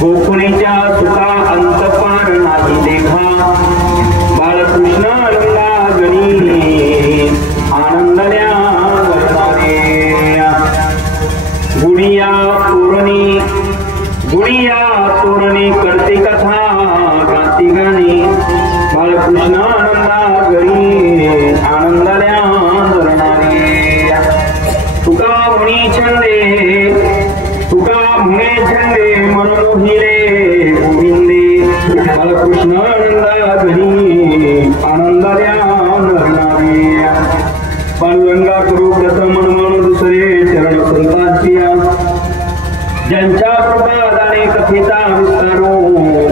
गोकुळीच्या सुखा अंतपार नाही देखा बाळकृष्ण आनंदा गणी आनंदल्या गुडिया तोरणी करते कथा गाती गाणी बाळकृष्ण आनंदा गणी आनंदल्या तुका मुनी छंदे मनोहिरे गोविंदे बाळकृष्ण आनंदा घरी आनंदाल्या नरणारे पांडुरंगा करू प्रथम मन दुसरे चरण संतांची ज्यांच्या कृपादाने कथेचा विस्तारो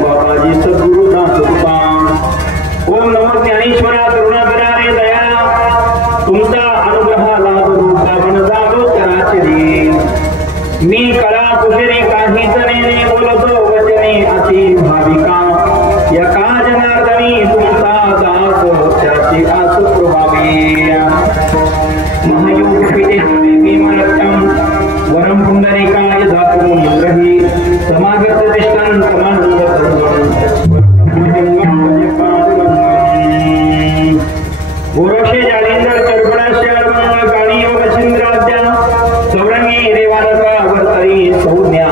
बाबाजी सद्गुरुदास कृपा ओम नमो ज्ञानेश्वरा करुणाकरारे दया तुमचा अनुग्रह लाभो आपण जागो चराचरी मी कळा कुशरी काही जणे बोलतो वचने अति भाविका यका जनार्दनी तुमचा दास त्याची आस प्रभावी महायोग पिते मनक्तम वरम पुंडरीकाय धातु निग्रही समागत तिष्ठन् समानंद गोरक्षे जालिंदर कर्पणाश्यार काळी योग चंद्राद्या सौरंगी देवानका वर्तरी सौज्ञा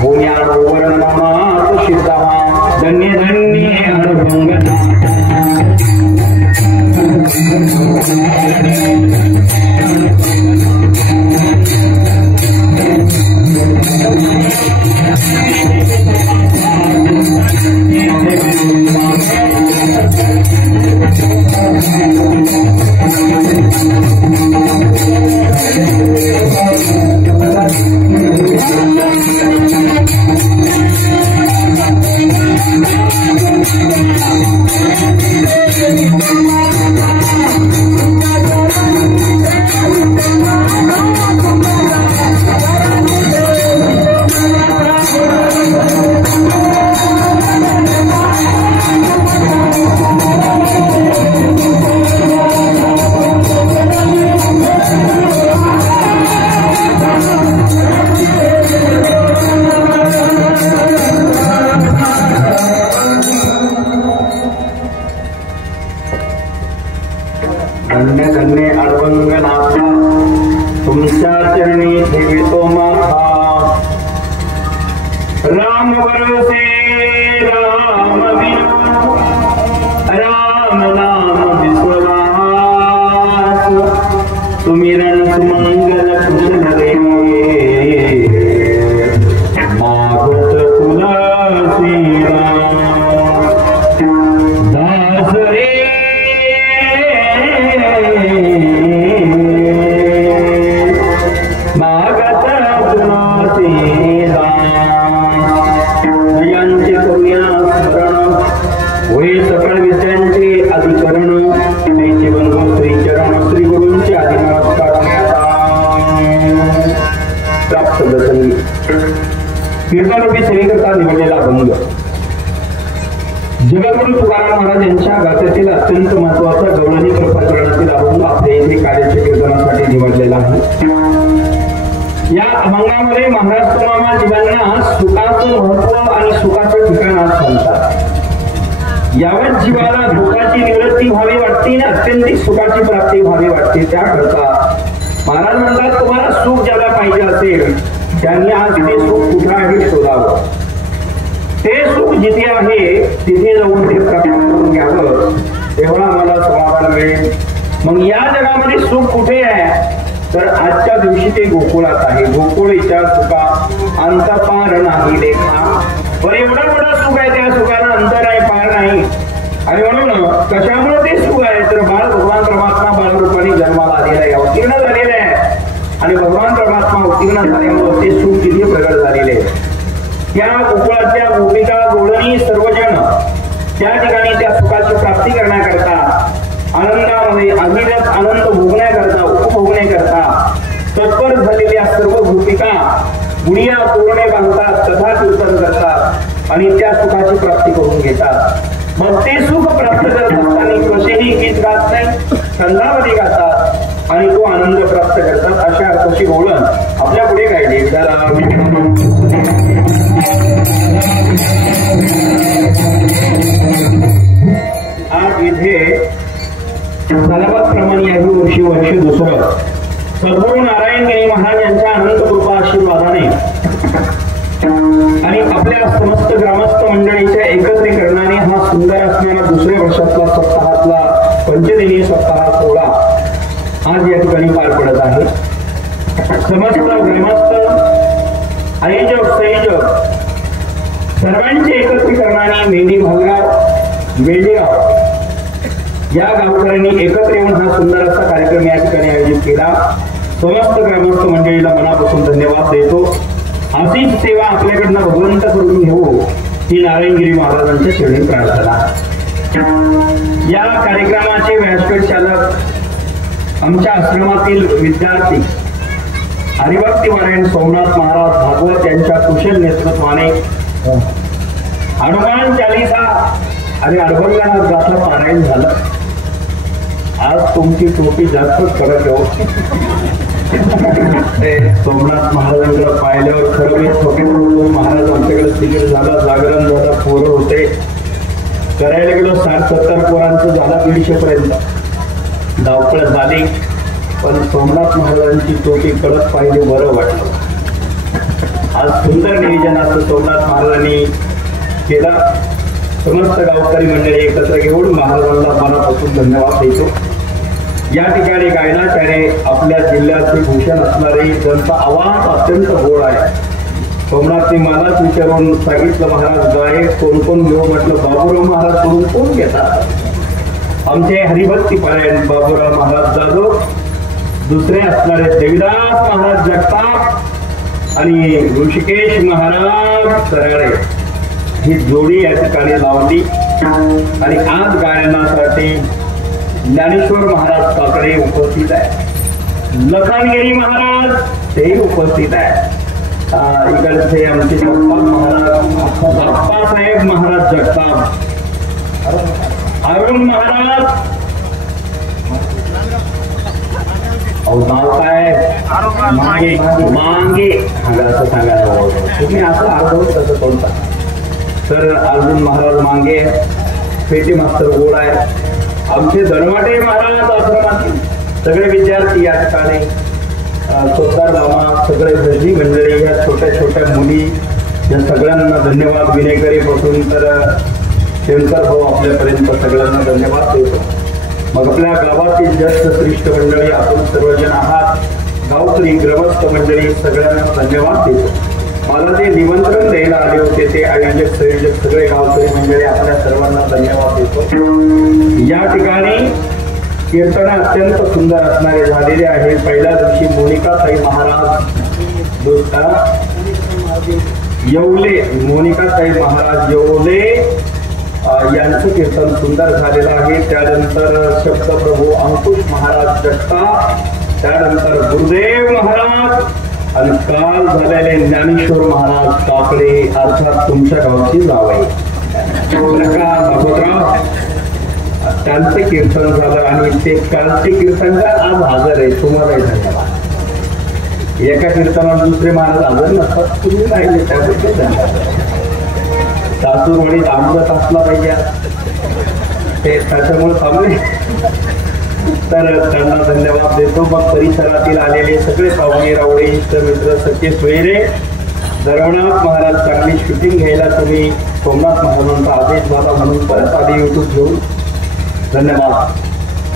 भूम्या वर्णमा सुशिता धन्य धन्य अनुभंगना कीर्तनरूपी सेवेकरता निवडलेला अभंग जगद्गुरु तुकाराम महाराज यांच्या गाथेतील अत्यंत महत्वाचा गौरवणी कृपाचरणातील अभंग आपल्या येथे कार्याच्या कीर्तनासाठी निवडलेला आहे। या अभंगामध्ये महाराज तुम्हाला जीवांना सुखाचं महत्व आणि सुखाचे ठिकाण सांगतात। यावत जीवाला दुःखाची निवृत्ती व्हावी वाटते आणि अत्यंतिक सुखाची प्राप्ती व्हावी वाटते त्याकरता महाराज म्हणतात तुम्हाला सुख ज्याला पाहिजे असेल त्यांनी आज ते सुख कुठे आहे शोधावं। ते सुख जिथे आहे तिथे जाऊन ते प्राप्त करून घ्यावं तेव्हा मला समाधान मिळेल। मग या जगामध्ये सुख कुठे आहे तर आजच्या दिवशी ते गोकुळात आहे। गोकुळीच्या सुखा अंतपार नाही लेखा पण एवढं मोठं सुख आहे त्या सुखाला अंतर आहे पार नाही। आणि म्हणून कशामुळे ते सुख आहे तर बाळ भगवान परमात्मा बाळरूपाने जन्माला आलेला आहे अवतीर्ण झालेला आहे आणि भगवान परमात्मा उत्तीर्ण झाल्यामुळे ते सुख तिथे प्रगट झालेले आहे। त्या गोकुळातल्या गोपिका गोडणी सर्वजण त्या ठिकाणी त्या सुखाची प्राप्ती करण्याकरता आनंदामध्ये अभिरत आनंद भोगण्याकरता उपभोगण्याकरता तत्पर झालेल्या सर्व गोपिका गुडिया तोरणे बांधतात कथा कीर्तन करतात आणि त्या सुखाची प्राप्ती करून घेतात। मग ते सुख प्राप्त करत असताना कसेही गीत गात नाही छंदामध्ये गातात आणि तो आनंद प्राप्त करतात। अशा अर्थाची बोलण आपल्या पुढे काढली। वर्षी दुसरं सद्गुरू नारायणगिरी महाराज यांच्या अनंत कृपा आशीर्वादाने आणि आपल्या समस्त ग्रामस्थ मंडळीच्या एकत्रीकरणाने हा सुंदर असणारा दुसऱ्या वर्षातला सप्ताहातला पंचदिनी सप्ताह सोहळा आज या ठिकाणी पार पडत आहे. समस्त ग्रामस्थ आयोजक संयोजक सर्वांचे एकत्रीकरणाने मेंढी भालगाव मेंढीगाव या गावकऱ्यांनी एकत्र येऊन हा सुंदर असा कार्यक्रम या ठिकाणी आयोजित केला. समस्त ग्रामस्थ मंडळीला मनापासून धन्यवाद देतो. अशीच सेवा आपल्याकडनं भगवंत करून घेऊ ही नारायणगिरी महाराजांच्या चरणी प्रार्थना. या कार्यक्रमाचे व्यासपीठ चालक आमच्या आश्रमातील विद्यार्थी हरिभक्तीपरायण सोमनाथ महाराज भागवत यांच्या कुशल नेतृत्वाने हनुमान चालीसा आणि अडभंगानाथ गाथा पारायण झालं. आज तुमची टोपी जास्तच कडक हो. सोमनाथ महाराजांकडे पाहिल्यावर खरं मी छोटे महाराज आमच्याकडे शिबिर झाला, जागरण झालं, पोरं होते, करायला गेलो 60-70 पोरांचं झाला 150 पर्यंत धावपळ झाली. पण सोमनाथ महाराजांची टोपी कडक पाहिली, बरं वाटलं. आज सुंदर नियोजन असं सोमनाथ महाराजांनी केला. समस्त गावकरी मंडळी एकत्र घेऊन महाराजांना मनापासून धन्यवाद देतो. या ठिकाणी गायनाचार्य आपल्या जिल्ह्याचे भूषण असणारे ज्यांचा आवाज अत्यंत गोड आहे. सोमनाथने मलाच विचारून सांगितलं, महाराज गायक कोण कोण घेऊ? म्हटलं बाबूराव महाराज करून कोण घेतात? आमचे हरिभक्तीपरायण बाबूराव महाराज जाधव, दुसरे असणारे देविदास महाराज जगताप आणि ऋषिकेश महाराज कराळे ही जोडी या ठिकाणी लावली. आणि आज गायनासाठी ज्ञानेश्वर महाराज काकडे उपस्थित आहे, लखानगिरी महाराज तेही उपस्थित आहे. इकडचे आमचे बाप्पासाहेब महाराज जगताप, अरुण महाराज नाव काय मांगे मांगे असं सांगायला तुम्ही असं अर्धवट कसं कोणता तर अर्जुन महाराज मांगे पेटी मास्तर गोड आहे. आमचे धनवाटे महाराज आश्रमातील सगळे विद्यार्थी या ठिकाणी सोतार मामा सगळे भजनी मंडळी या छोट्या छोट्या मुली या सगळ्यांना धन्यवाद. विनयकरी पासून तर शंकर भाऊ आपल्यापर्यंत सगळ्यांना धन्यवाद देतो. मग आपल्या गावातील ज्येष्ठ श्रेष्ठ मंडळी आपण सर्वजण आहात, गावकरी ग्रामस्थ मंडळी सगळ्यांना धन्यवाद देतो. मला ते निमंत्रण द्यायला आले होते ते आयोजक संयोजक सगळे गावकरी मंडळी आपल्या सर्वांना धन्यवाद देतो. या ठिकाणी कीर्तन अत्यंत सुंदर असणारे झालेले आहे. पहिल्या दिवशी मोनिकाताई महाराज येवले मोनिकाताई महाराज येवले यांचं कीर्तन सुंदर झालेलं आहे. त्यानंतर शब्दप्रभू अंकुश महाराज जगताप, त्यानंतर गुरुदेव महाराज आणि काल झालेले ज्ञानेश्वर महाराज काकडे अर्थात तुमच्या गावची जावई बाबूराव त्यांचे कीर्तन झालं. आणि ते कालचे कीर्तनकार आज हजर आहे. तुम्हाला धन्यवाद. एका कीर्तनात दुसरे महाराज हजर नसतात, तुम्ही राहिले त्याबद्दल धन्यवाद. सासूरवाडीत अमृत असला पाहिजे ते त्याच्यामुळे थांबले तर त्यांना धन्यवाद देतो. मग परिसरातील आलेले सगळे पाहुणे रावळे इष्ट मित्र सच्चे सोयरे धर्मनाथ महाराज चांगली शूटिंग घ्यायला तुम्ही सोमनाथ महाराजांचा आदेश झाला म्हणून परत आधी युट्यूब घेऊन धन्यवाद.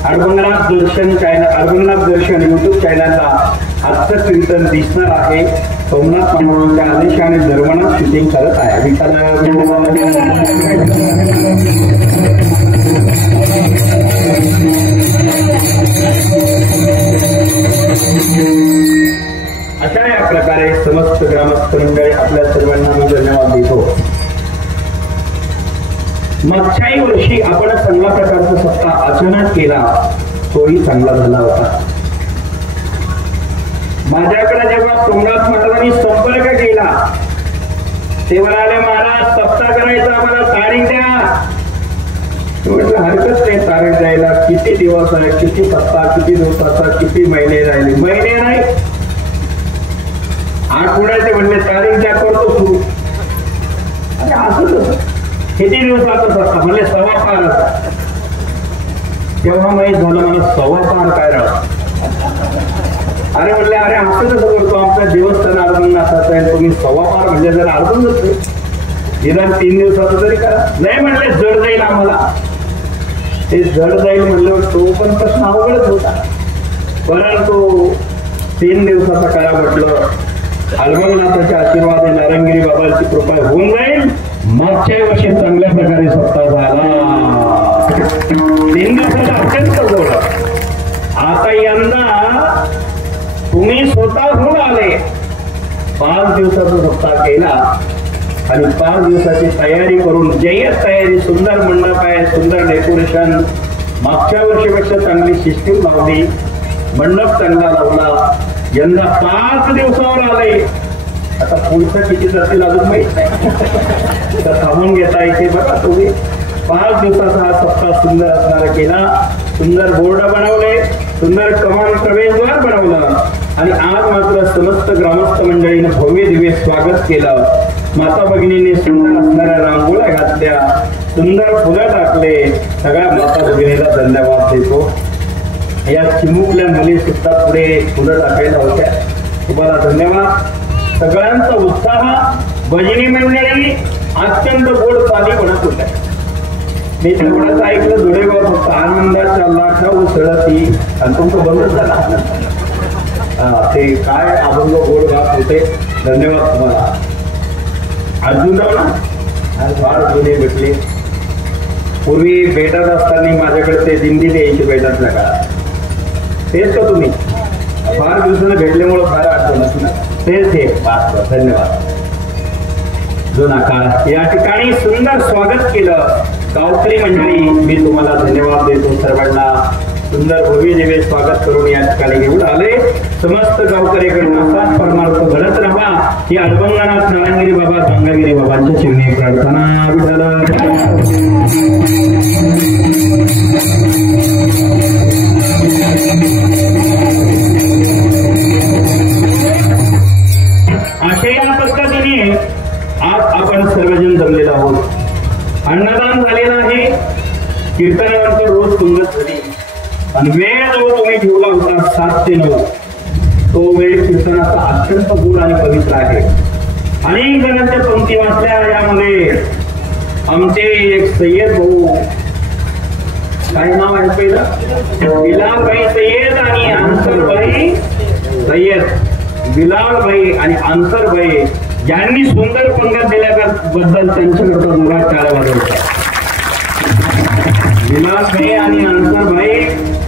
अडभंगनाथ दर्शन चॅनल अडभंगनाथ दर्शन युट्यूब चॅनलला आजचं कीर्तन दिसणार आहे. सोमनाथ महाराजांच्या आदेशाने धर्मनाथ शूटिंग करत आहे. अशा या प्रकारे समस्त ग्रामस्थ मंडळी आपल्या सर्वांना मी धन्यवाद देतो. मागच्याही वर्षी आपण चांगल्या प्रकारचा सप्ताह अचानक केला, तोही चांगला झाला होता. माझ्याकडे जेव्हा सोमनाथ महाराजांनी संपर्क केला ते म्हणाले, महाराज सप्ताह करायचा आम्हाला तारीख द्या. म्हटलं हरकत नाही तारीख द्यायला. किती दिवस आहे, किती सप्ताह, किती दिवसाचा, किती महिने राहिले? महिने नाही, आठवड्याचे म्हणले तारीख द्या, करतो सुरू. असं किती दिवसाचा सप्ताह म्हणजे 1.25 तेव्हा माहीत झालं मला 1.25 काय राहत. अरे म्हणले अरे असं कसं करतो, आमच्या देवस्थान अर्धनाथाचं आहे, तुम्ही 15.5 म्हणजे जर अर्धून जातो निदान 3 दिवसाचं तरी करा. नाही म्हणले जड जाईल आम्हाला. ते जड जाईल म्हणलं तो पण प्रश्न अवघडच होता, परंतु 3 दिवसाचा करा म्हटलं. अलमंगनाथाचे आशीर्वाद आहे, नारायणगिरी बाबांची कृपा होऊन जाईल. मागच्या वर्षी चांगल्या प्रकारे सप्ताह झाला. 3 दिवसाचा अत्यंत गोड. आता यंदा तुम्ही स्वतःहून आले, 5 दिवसाचा सप्ताह केला आणि 5 दिवसाची तयारी करून जय्यत तयारी, सुंदर मंडप आहे, सुंदर डेकोरेशन, मागच्या वर्षीपेक्षा चांगली सिस्टीम लावली, मंडप चांगला लावला. यंदा 5 दिवसावर आले. आता पुढचं किती जातील अजून माहित नाही, तर थांबून घेता येते बघा तुम्ही. 5 दिवसाचा हा सप्ताह सुंदर असणारा केला. सुंदर बोर्ड बनवले, सुंदर कमान प्रवेशद्वार बनवलं आणि आज मात्र समस्त ग्रामस्थ मंडळीने भव्य दिव्य स्वागत केलं. माता भगिनीने सुंदर असणाऱ्या रांगोळ्या घातल्या, सुंदर फुलं टाकले. सगळ्या माता भगिनीला धन्यवाद देतो. या चिमुकल्या मुली सुद्धा पुढे फुलं टाकायला होत्या, तुम्हाला धन्यवाद. सगळ्यांचा उत्साह, भजनी मंडळी अत्यंत गोड चाली म्हणत होत्या. मी तेवढंच ऐकलं, धुळेगाव फक्त आनंदाच्या लाटा उसळती आणि तुमचं बंदच झाला. ते काय अभंग गोड गात होते. धन्यवाद तुम्हाला. अजून जाऊ ना, फार जुने भेटले. पूर्वी भेटत असताना माझ्याकडे ते दिंडी द्यायची भेटतल्या काळात. तेच का तुम्ही? फार दिवसानं भेटल्यामुळं फार आठवण ना. तेच हे पाच. धन्यवाद. जुना काळ. या ठिकाणी सुंदर स्वागत केलं. गावकरी मंडळी मी तुम्हाला धन्यवाद देतो. सर्वांना सुंदर भव्य दिव्य स्वागत करून या ठिकाणी घेऊन आले. समस्त गावकरीकडून असाच परमार्थ घडत राहा ही अलमंगनाथ नारायणगिरी बाबा गंगागिरी बाबांच्या चरणी प्रार्थना. विठाला अशा या पद्धतीने आज आपण सर्वजण जमलेलो आहोत. अन्नदान झालेलं आहे. कीर्तनानंतर रोज तुंगत झाली आणि वेळ जो तुम्ही ठेवला होता 7 ते 9 तो वेळ कीर्तनाचा अत्यंत गोड आणि पवित्र आहे. अनेक जणांच्या पंक्ती वाचल्या. यामध्ये आमचे एक सय्यद भाऊ, काय नाव आहे पहिलं, बिलालभाई सय्यद आणि अन्सरभाई सय्यद, बिलालभाई आणि अन्सरभाई यांनी सुंदर पंगत दिल्याबद्दल त्यांच्याकरता जोरात टाळ्या वाजवतात. बिलालभाई आणि अन्सरभाई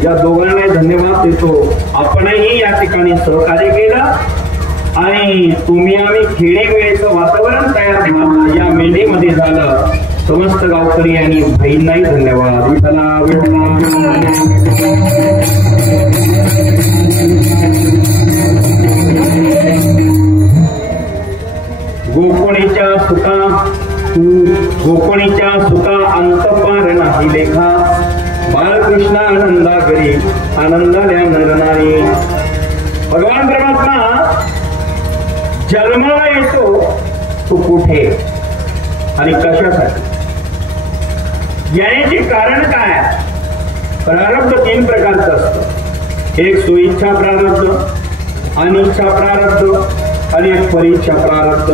या दोघांना धन्यवाद देतो. आपणही या ठिकाणी सहकार्य केलं आणि तुम्ही आम्ही खेडे वेळेचं वातावरण तयार झालं या मेंढीमध्ये झालं. समस्त गावकरी आणि भाईंनाही धन्यवाद. विठ्ठला विठ्ठला. गोकुळीच्या सुखा अंतपार नाही लेखा. बाळकृष्ण आनंदा घरी आनंदाल्या नरनारी. भगवान परमात्मा जन्माला येतो तो कुठे आणि कशासाठी, याचे कारण काय? प्रारब्ध 3 प्रकारचं असतं. एक सुइच्छा प्रारब्ध, अनिच्छा प्रारब्ध आणि एक परीच्छा प्रारब्ध.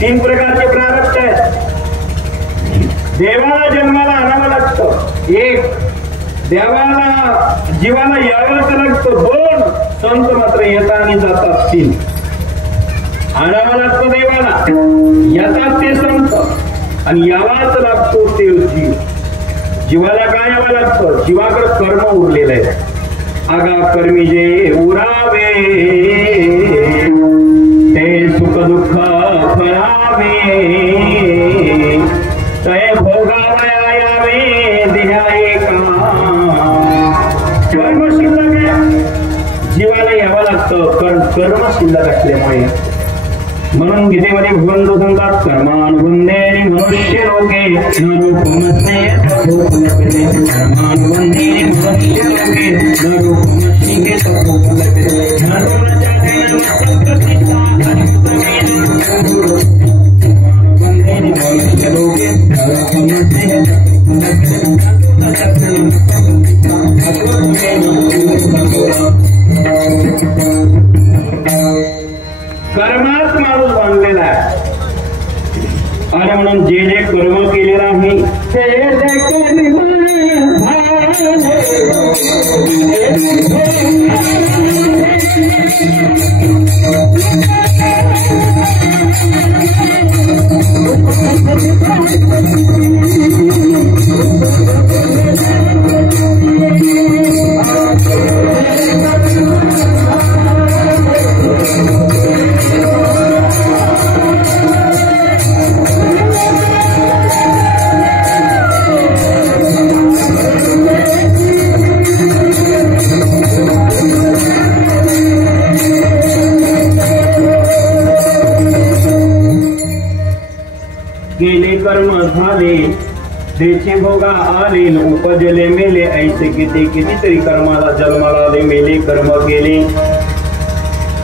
3 प्रकारचे प्रारब्ध आहेत. देवाला जन्माला आणावं लागतं. एक, देवाला जीवाला यावंच लागतं. 2, संत मात्र येतात आणि जातात. 3, आणावं लागतं देवाला, येतात ते संत आणि यावाच लागतो ते जीव. जीवाला काय यावं लागतं? जीवाकडे कर्म उरलेलं आहे. आगा कर्मी जे उरावे ते सुख दुःख फळावे. तय भोगावया यावे देहा एका. कर्म शिल्लक आहे, जीवाला यावं लागतं. कर्म शिल्लक असल्यामुळे म्हणून गीतेमध्ये भगवंत सांगतात कर्मानुबंधे मनुष्य लोके नरूपमस्ते. कर्मानुबंधे मनुष्य लोके नरूपमस्ते. मनुष्य लोके म्हणून जे जे कर्म केलेलं आहे गेले कर्म झाले त्याचे भोगा आले उपजले मेले ऐसे कितीतरी कर्माला जन्माला आले मेले कर्म केले.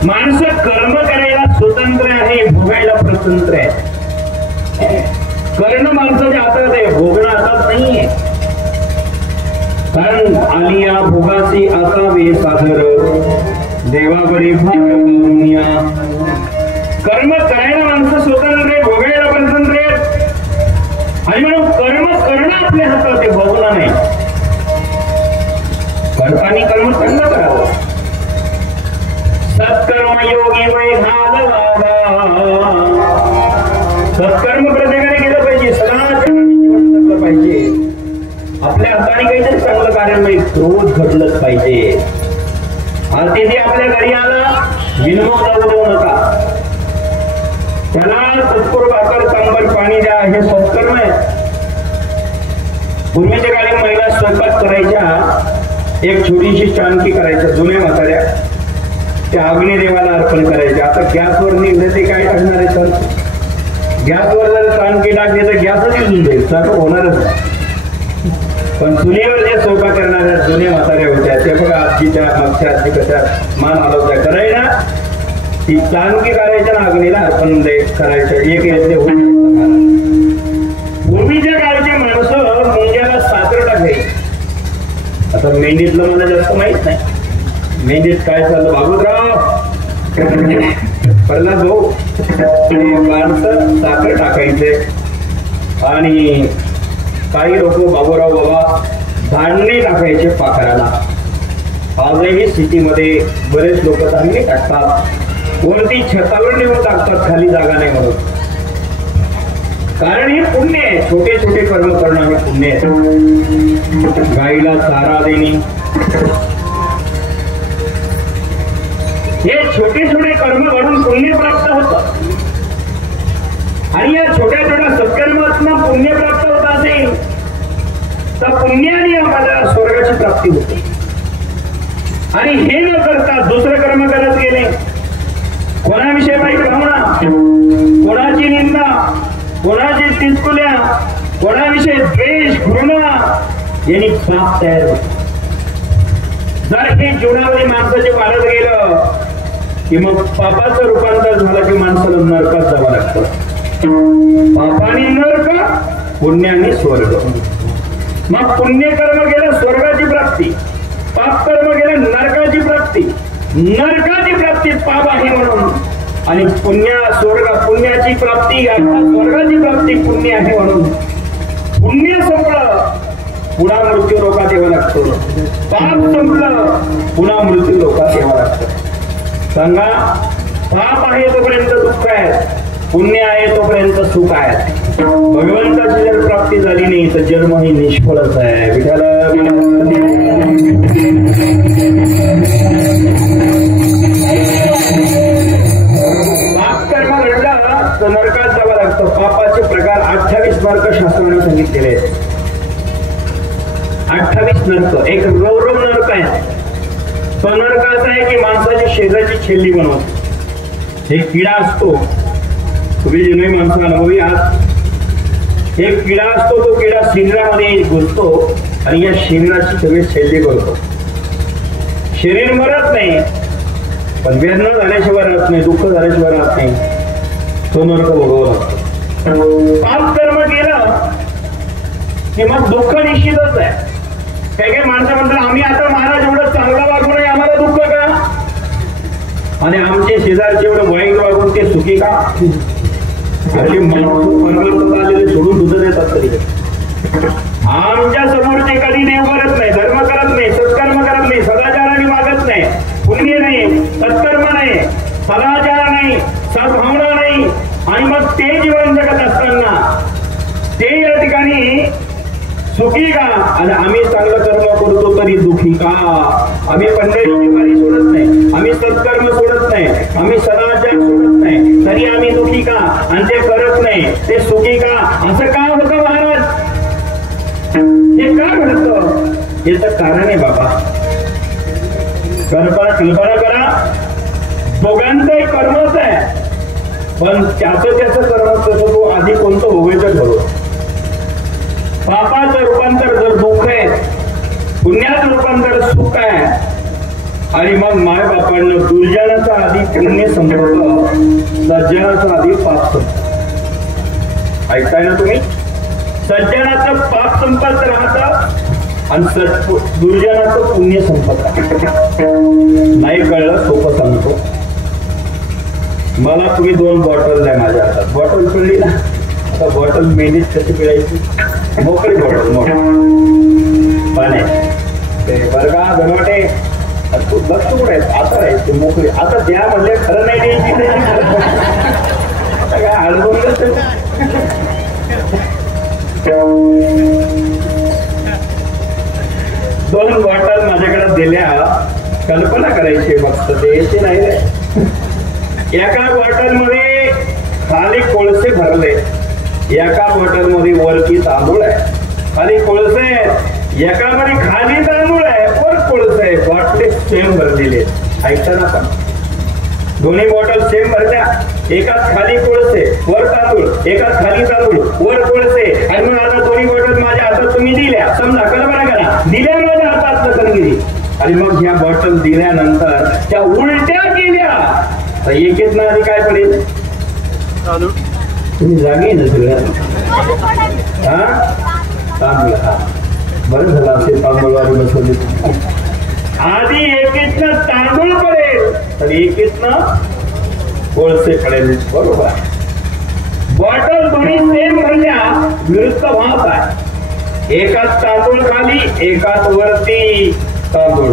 माणसं कर्म करायला स्वतंत्र आहे, भोगायला स्वतंत्र आहे. करणं माणसाच्या हातात आहे, भोगणं हातात नाहीये. कारण आलिया भोगासी असावे सादर देवावरी भाग्य. कर्म करायला माणसं स्वतंत्र आहे, भोगायला स्वतंत्र आहे. आणि म्हणून कर्म करणं आपल्या हातात आहे, भोगणं नाही. कर्तानी कर्म चांगलं करावं. सत्कर्म योगी वै घालवा. सत्कर्म प्रत्येकाने केलं पाहिजे, सदा केलं पाहिजे. आपल्या हाताने काहीतरी चांगलं कार्य नाही, रोज घडलंच पाहिजे. अतिथी आपल्या घरी आला विनोद जाऊ देऊ नका, त्याला तत्पूर भाकर तांबर पाणी द्या, हे सत्कर्म आहे. पूर्वीच्या काळी महिला स्वयंपाक करायच्या, एक छोटीशी चांदकी करायच्या जुन्या म्हाताऱ्या, त्या अग्निदेवाला अर्पण करायच्या. आता गॅसवर निघले ते काय टाकणार आहे सर? गॅसवर जर चांदकी टाकली तर गॅसच येऊन जाईल, सर होणारच नाही. पण चुलीवर जे स्वयंपाक करणाऱ्या जुन्या म्हाताऱ्या होत्या त्या बघा, आजीच्या मागच्या आजी कशा मान हलवत्या करायला, ती चांदकी करायच्या ना अग्नीला अर्पण करायच्या. एक येते पूर्वीच्या काळची माणसं मुंग्याला साखर टाकायची. आता मेंढीतलं मला जास्त माहित नाही, मेंढीत काय चाललं भागवतराव प्रल्हाद भाऊ, माणसं साखर टाकायचे. आणि काही लोक बाबूराव बाबा धान्य टाकायचे पाखराला. आजही सिटीमध्ये बरेच लोक धान्य टाकतात, वरती छतावर नेऊन टाकतात, खाली जागा नाही म्हणून. कारण हे पुण्य आहे, छोटे छोटे कर्म करणं हे पुण्य आहे. गाईला चारा देणे, हे छोटे छोटे कर्म घडून पुण्य प्राप्त होतं. आणि या छोट्या छोट्या सत्कर्मातून पुण्य प्राप्त होत असेल तर पुण्याने आम्हाला स्वर्गाची प्राप्ती होते. आणि हे न करता दुसरं कर्म करत गेले, कोणाविषयी वाईट भावना, कोणाची निंदा, कोणाची तिचकुल्या, कोणाविषयी द्वेष घृणा यांनी पाप तयार होत. जर हे जीवनामध्ये माणसाचे वाढत गेलं की मग पापाचं रूपांतर झालं की माणसाला नरकात जावं लागतं. पापाने नरक, पुण्याने स्वर्ग. मग पुण्य कर्म केलं स्वर्गाची प्राप्ती, पाप कर्म केलं नरकाची प्राप्ती. नरकाची प्राप्ती पाप आहे म्हणून, आणि पुण्याची प्राप्ती स्वर्गाची प्राप्ती पुण्य आहे म्हणून. पुण्य संपलं पुन्हा मृत्यू लोकात यावं लागतो, पाप संपलं पुन्हा मृत्यू लोकात यावं लागतं. सांगा, पाप आहे तोपर्यंत दुःख आहे, पुण्य आहे तोपर्यंत सुख आहे. भगवंताची जर प्राप्ती झाली नाही तर जन्म ही निष्फळच आहे. विठाला पाप कर्म घडला तर नरकात जावं लागतं. पापाचे प्रकार 28 नरक शास्त्राने सांगितलेले आहेत. 28 नरक. एक रौरव नरक आहे, तो नरक असा आहे की माणसाची शरीराची छेल्ली बनवतो. एक किडा असतो, तुम्ही जुने माणसं अनुभवी आहात. एक किडा असतो, तो किडा शरीरामध्ये घुसतो आणि या शरीराची सगळी छेल्ली करतो. शरीर मरत नाही, पण वेदना झाल्याशिवाय राहत नाही, दुःख झाल्याशिवाय राहत नाही. तो नरक भोगावा लागतो. पाप कर्म केलं की मग दुःख निश्चितच आहे. काही काही माणसं म्हणतात आम्ही आता महाराज एवढं चांगला वागू नये, आम्हाला दुःख का? आणि आमचे शेजारचे एवढं वाईट वागून ते सुखी का? अशी माणसं आलेले सोडून दूध देतात तरी आमच्या समोरचे कधी देव करत नाही, धर्म करत नाही, सत्कर्म करत नाही, सदाचाराने वागत नाही, पुण्य नाही, सत्कर्म नाही, सदाचार नाही, सद्भावना नाही, आणि मग ते जीवन जगत असताना ते या ठिकाणी सुखी का? आणि आम्ही चांगलं कर्म करतो तरी दुखी का? आम्ही पंढरीची वारी सोडत नाही, आम्ही सत्कर्म सोडत नाही, आम्ही सदाचार सोडत नाही, तरी आम्ही दुखी का? आणि ते करत नाही ते सुखी का? असं का होतं महाराज? हे का घडतं? याचं कारण आहे बाबा. कल्पना करा, दोघांचं कर्मच आहे, पण त्याचं कर्म तसं तो आधी कोणतं भोगायचं ठरवतो. पापाचं रूपांतर जर दुःख आहे, पुण्याचं रूपांतर सुख आहे, आणि मग माय बापांना दुर्जनाचा आधी पुण्य संपवलं, सज्जनाचा आधी पाप संपत. ऐकताय ना तुम्ही? सज्जनाचं पाप संपत राहतं आणि दुर्जनाचं पुण्य संपत राहतं. नाही कळलं? सोपं सांगतो. मला तुम्ही 2 बॉटल द्या माझ्या हातात. बॉटल पिळली ना, आता बॉटल मेहनीत कशी पिळायची? मोकळी बॉटल पाण्याची. ते बरगा गणवटे तू लक्ष कुठे आहे? आता आहे ते मोकळी. आता द्या म्हणले खरं नाही द्यायची, आता काय अडवूनच. 2 बॉटल माझ्याकडे दिल्या, कल्पना करायची फक्त, द्यायची नाही रे. एका बॉटल मध्ये खाली कोळसे भरले, एका बॉटल मध्ये वरती तांदूळ आहे, खाली कोळसे, एका मध्ये खाली तांदूळ आहे, वर कोळसे आहे. बॉटले सेम भरलेले. ऐकताना पण दोन्ही बॉटल सेम भरल्या, एकात खाली कोळसे वर तांदूळ, एकात खाली तांदूळ वर कोळसे. आणि मग आता दोन्ही बॉटल माझ्या हातात तुम्ही दिल्या, समजा कल्पना करा, दिल्या माझ्या हातात कणगिरी, आणि मग ह्या बॉटल दिल्यानंतर त्या उलट्या केल्या, तर एकेत ना आधी काय पडेल? तुम्ही जागी ना सगळ्या तांदूळ. बरं झालं असेल तांदूळवारी बसवली. आधी एकेतनं तांदूळ पडेल तर एकेतनं कोळसे पडेल. बरोबर. बॉटल दोन्ही सेम भरल्या, विरुद्ध भात आहे. एकात तांदूळ खाली, एकात वरती तांदूळ,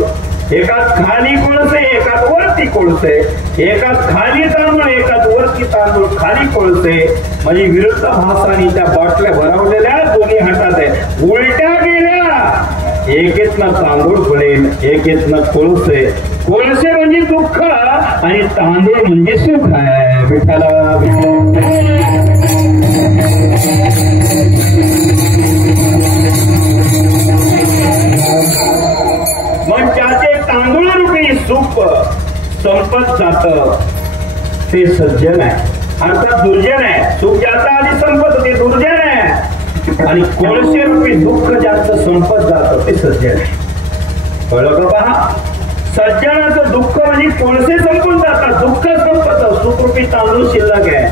एकात खाली कोळसे, एकात वरती कोळसे, एकात खाली तांदूळ, एकात वरती तांदूळ, खाली कोळसे. म्हणजे विरुद्ध भासाने त्या बाटल्या भरवलेल्या दोन्ही हातात आहे, उलट्या गेल्या. एकेतनं तांदूळ पडेल, एकेतनं कोळसे. कोळसे म्हणजे दुःख आणि तांदूळ म्हणजे सुख आहे. विठ्ठला मग ज्याचे तांदूळ रूपी सुख संपत जात ते सज्जन आहे, अर्थात दुर्जन आहे. सुख ज्याचा आधी संपत ते दुर्जन आहे, आणि कोळसे रूपी दुःख ज्याचं संपत जात ते सज्जन आहे. कळलं का? पहा, सज्जनाचं दुःख म्हणजे कोळसे संपून जातात, दुःख संपत, सुख रूपी तांदूळ शिल्लक आहे.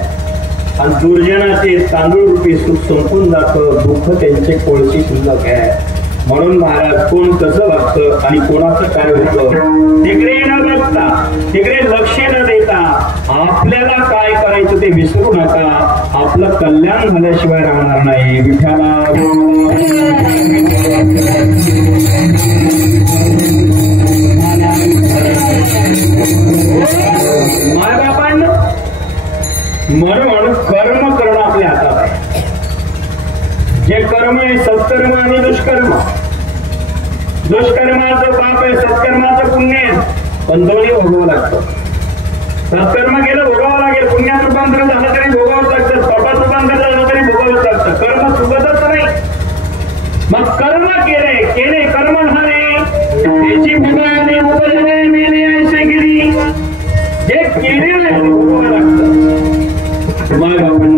आणि दुर्जनाचे तांदूळ रूपी सुख संपून जातं, दुःख त्यांचे कोळसे शिल्लक आहे. म्हणून महाराज कोण कसं वागतं आणि कोणाचं काय होतं तिकडे न बघता, तिकडे लक्ष न देता आपल्याला काय करायचं ते विसरू नका. आपलं कल्याण झाल्याशिवाय राहणार नाही. विठ्ठला मायबापांना म्हणून कर्म करणं आपल्या हातात आहे. जे कर्म आहे सत्कर्म आणि दुष्कर्म. दुष्कर्माचं पाप आहे, सत्कर्माचं पुण्य आहे, पण दोन्ही भोगावं लागतं. सत्कर्म केलं भोगावं लागेल, पुण्यात रूपांतर झालं तरी भोगावं लागतं, पापात रूपांतर झालं तरी भोगावं लागतं. कर्म चुकतच नाही. मग कर्म केले कर्म झाले, त्याची भोगाने उपजले मेले ऐसे गिरी. जे केलेलं आहे भोगावं लागतं. मग आपण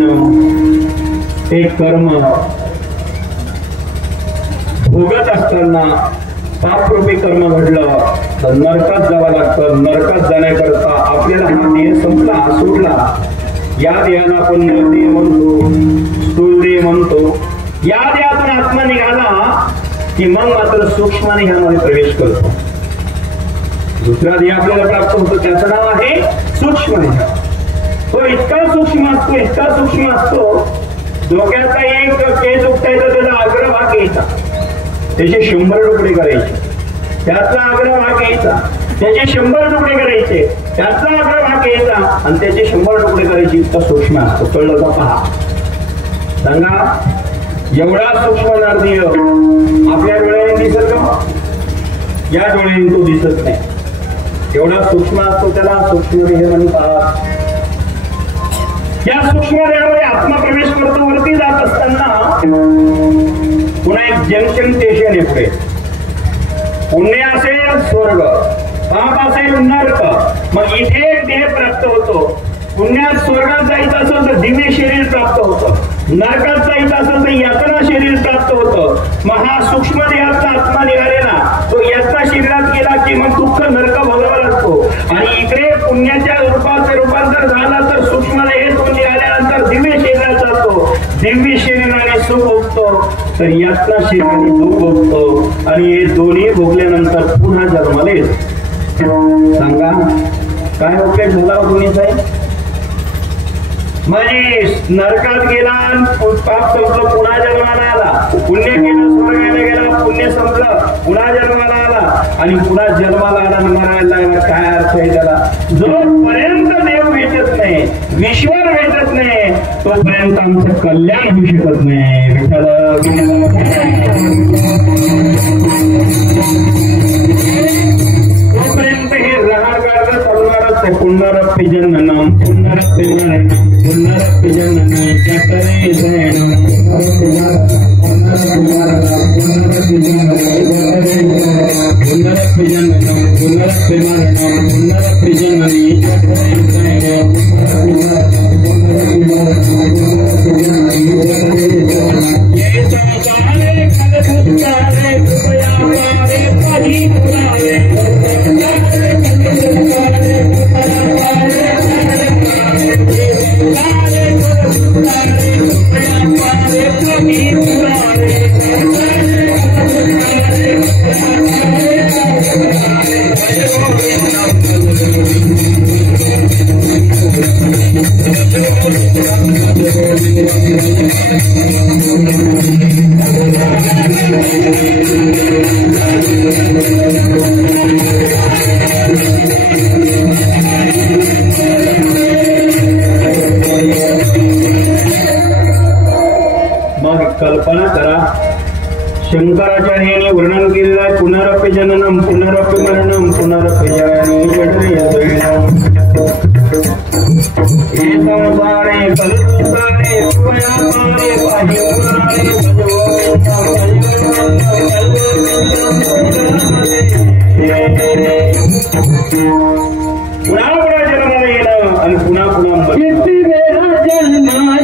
एक कर्म भोगत असताना पापरूपी कर्म घडलं तर नरकात जावं लागतं. नरकात जाण्याकरता आपल्याला हा देह संपला, सोडला. या देहाला आपण नरदेह म्हणतो, स्थूल देह म्हणतो. या देहातून आत्मा निघाला की मग मात्र सूक्ष्म देहामध्ये प्रवेश करतो. दुसरा देह आपल्याला प्राप्त होतो, त्याचं नाव आहे सूक्ष्म देह. तो इतका सूक्ष्म असतो डोक्याचा एक केस उपटायचा त्याचा अग्रभाग घ्यायचा, त्याचे 100 तुकडे करायचे, त्यातला अग्रभाग घ्यायचा, त्याचे 100 तुकडे करायचे, त्यातला अग्रभाग घ्यायचा आणि त्याचे 100 तुकडे करायचे. इतका सूक्ष्म असतो. कळलं का? पहा, सांगा, एवढा सूक्ष्म नारदीय आपल्या डोळ्याने दिसत का? या डोळ्याने तो दिसत नाही. एवढा सूक्ष्म असतो, त्याला सूक्ष्म देह म्हणतात. या सूक्ष्म देहामध्ये आत्मा प्रवेश करतो. वरती जात असताना पुन्हा एक जंक्शन स्टेशन आहे पुढे. पुण्य असेल स्वर्ग, पाप असेल नरक. मग इथे एक देह प्राप्त होतो. पुण्यात स्वर्गात जायचं असेल तर दिव्य शरीर प्राप्त होतं, नरकात जायचं असेल तर यातना शरीर प्राप्त होतं. मग हा सूक्ष्म देहाचा आत्मा निघालेला तो यातना शरीरात गेला की मग दुःख नरक भोगावा लागतो. आणि इकडे पुण्याच्या रूपाचं रूपांतर झालं तर सूक्ष्म देहातून निघाल्यानंतर दिव्य शरीरात जातो. दिव्य शरीराने सुख भोगतो तर यातना शरीराने दुःख भोगतो. आणि हे दोन्ही भोगल्यानंतर पुन्हा जन्माला येतो. सांगा, काय उपयोग झाला दोन्हीचा? म्हणजे नरकात गेला, पाप संपलं, पुन्हा जन्माला आला. पुण्य केलं, स्वर्गाला गेला, पुण्य संपलं, पुन्हा जन्माला आला. आणि पुन्हा जन्माला आला आणि मरायला लागला. काय अर्थ आहे त्याला? जोपर्यंत देव भेटत नाही, ईश्वर भेटत नाही, तोपर्यंत आमचं कल्याण होऊ शकत नाही. तोपर्यंत हे राहणार चालणारच आहे. पुनरपि जननम पुनरपि मरणम पुनरपि जननम चतरे शयनम पुनरपि जननम पुनरपि मरणम पुनरपि जननी चतरे शयनम. ये संसारे कलपुत्तारे कृपयापारे पठिपुरारे मग कल्पना करा, शंकराचार्यांनी वर्णन केलेलं आहे पुनरपि जननम पुनरपि मरणम पुनरपि जननी जठरे शयनम. हे संसारे कलपुत्तारे कृपयापारे पठिपुरारे पुन्हा पुन्हा जन्माला येणं आणि पुन्हा पुन्हा किती वेळा जन्मा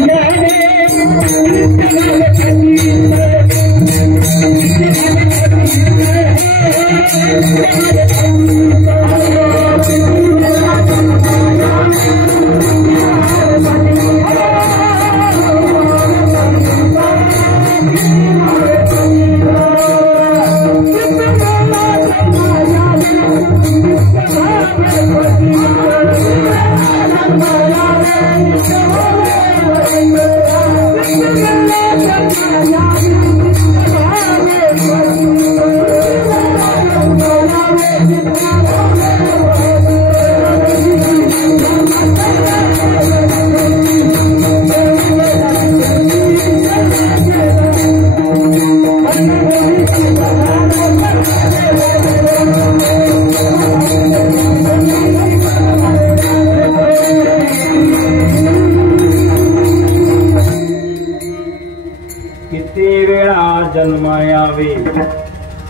जन्मायावे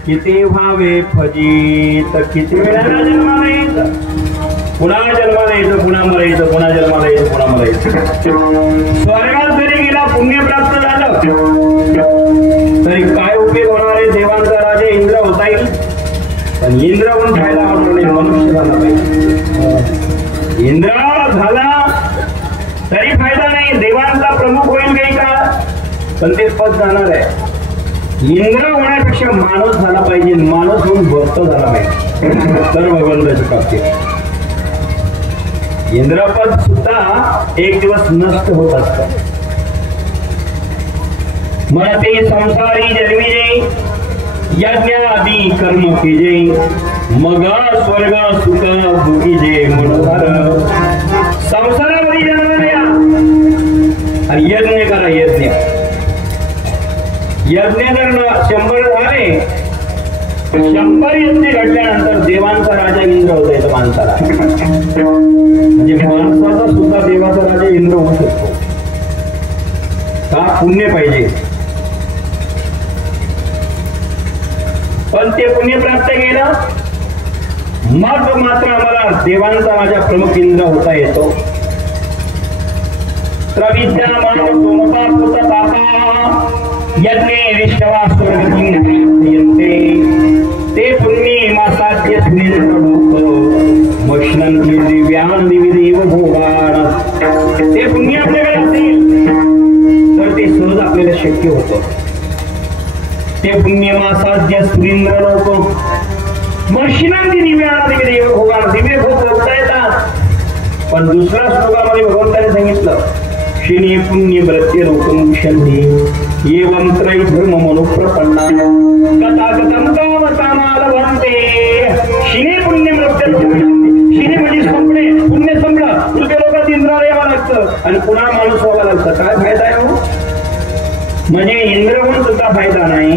किती व्हावे फजित. किती वेळा जन्माला यायचं, पुन्हा जन्माला यायचं, पुन्हा मरायचं, पुन्हा जन्माला यायचं, पुन्हा मरायचं. स्वर्गात जरी गेला, पुण्य प्राप्त झालं तरी काय उपयोग होणार आहे? देवांचा राजा इंद्र होता येईल, पण इंद्र पण खायला आवडणार नाही, मनुष्य झाला पाहिजे. इंद्र झाला तरी फायदा नाही, देवांचा प्रमुख होईल काही काळ, पण ते पद जाणार आहे. इंद्र होण्यापेक्षा माणूस झाला पाहिजे, माणूस होऊन भक्त झाला पाहिजे तर भगवंताची प्राप्ती. इंद्रपद सुद्धा एक दिवस नष्ट होत असत. म्हणते संसारी जन्मिजे यज्ञ आदी कर्म केजे मग स्वर्ग सुख भोगीजे मनोहर. संसारामध्ये जन्म द्या आणि यज्ञ करा. यज्ञ जर 100 झाले 100 यज्ञ घडल्यानंतर देवांचा राजा इंद्र होता येतो माणसाला. म्हणजे माणसाचा सुद्धा देवाचा राजा इंद्र होऊ शकतो. का? पुण्य पाहिजे. पण ते पुण्य प्राप्त केलं मग मात्र आम्हाला देवांचा राजा प्रमुख इंद्र होता येतो. प्रविद्यामान सोमपापुत तापा यज्ञे विश्वासुरगतीयन्ते ते पुण्ये मासाद्य स्नेहलोक मोक्षणंती दिव्यान दिविदेव भोगान. ते पुण्य आपल्याकडे असेल तर ते सहज आपल्याला शक्य होतं. ते पुण्य मासाद्य सुरेंद्र लोक मोक्षणंती दिव्यान दिविदेव भोगान. दिव्य भोग भोगता येतात. पण दुसऱ्या श्लोकामध्ये भगवंताने सांगितलं शिनी पुण्य प्रत्य लोकमुक्षन्ति एवं त्रय धर्म मनुप्रपन्ना कथागतं कामतामालवन्ते. शिनी पुण्य प्रत्य लोकमुक्षन्ति. शिनी म्हणजे संपणे. पुण्य संपलं उलटे लोकात इंद्राला यावं लागतं आणि पुन्हा माणूस व्हावं लागतं. काय फायदा आहे हो? म्हणजे इंद्र म्हणून सुद्धा फायदा नाही.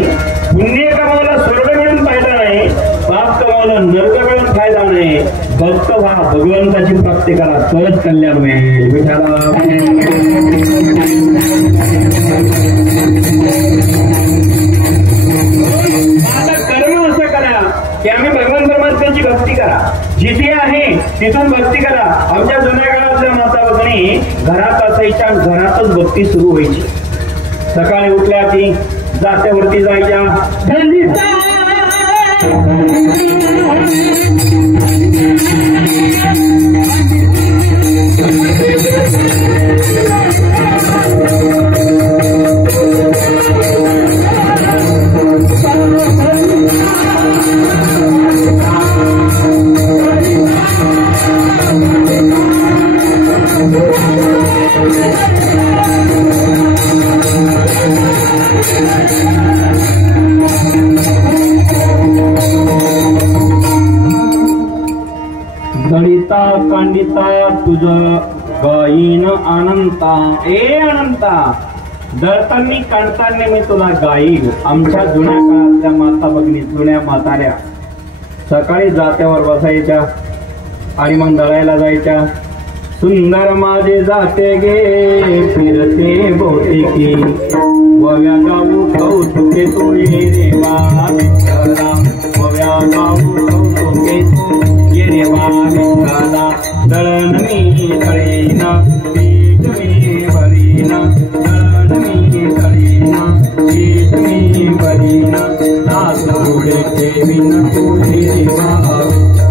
पुण्य कमावला स्वर्ग मिळून फायदा नाही. पाप कमावलं नरक मिळून फायदा नाही. भक्त व्हा, भगवंताची प्राप्ती करा, तरच कल्याण मिळेल. विठाला आता कर्म असं करा की आम्ही भगवान परमात्म्याची भक्ती करा. जिथे आहे तिथून भक्ती करा. आमच्या जुन्या काळातल्या माता भगिनी घरात असायच्या, घरातच भक्ती सुरू व्हायची. सकाळी उठल्या की जात्यावरती जायच्या. दलिता कांडिता तुझ गायीन अनंता. ए अनंता, दळतांनी काढताना मी तुला गाईल. आमच्या जुन्या काळातल्या माता भगिनी, जुन्या म्हाताऱ्या सकाळी जात्यावर बसायच्या आणि मग दळायला जायच्या. सुंदर माझे जाते गे फिरते बहुतेकी वव्या गाऊ कौतुके तुझे देवा. वव्या गाऊ कौतुके तुझे देवा. दळण मी कळीन पीठ मी भरीन. दळण मी कळीन पीठ मी भरीन. नाच पुढे ठेवीन तुझे देवा.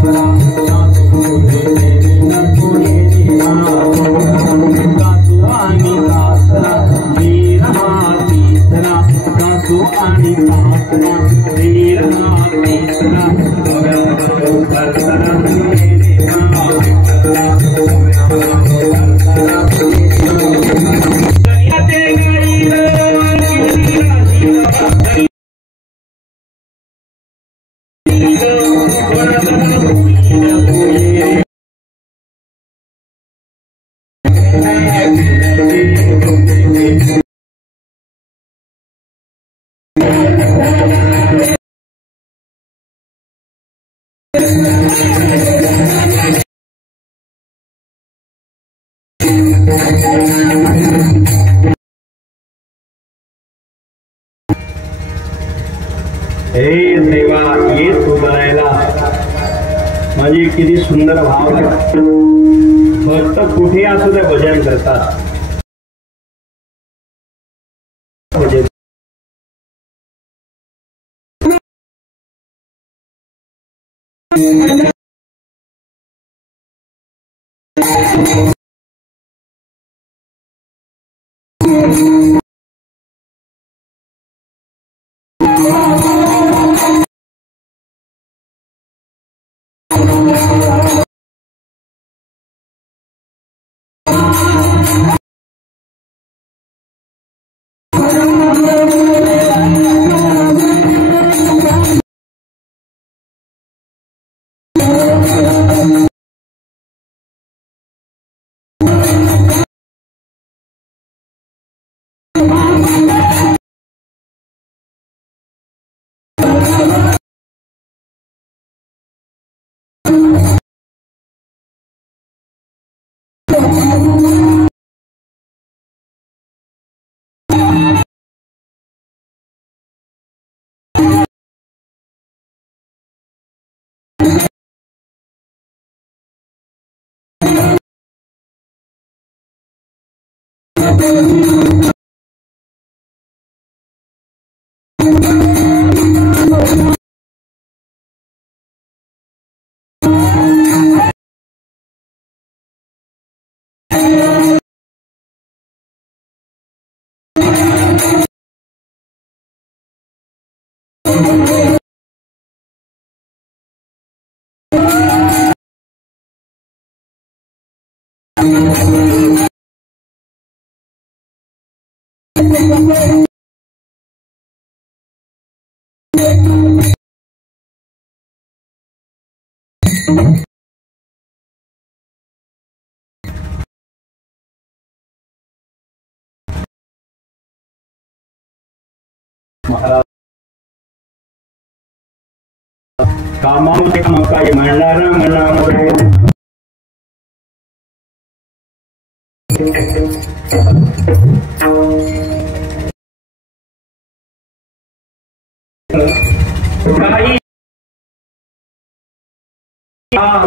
नाच पुढे ठेवीन तुझे देवा. कासू आणि कासरा वीर हा तीसरा. कासू आणि कासरा वीर हा तीसरा. हे देवा, ये तू बनायला. माझी किती सुंदर भाव आहे. भक्त कुठे असू दे भजन करतात. कामामुळे काय म्हणणारा मनामुळे काही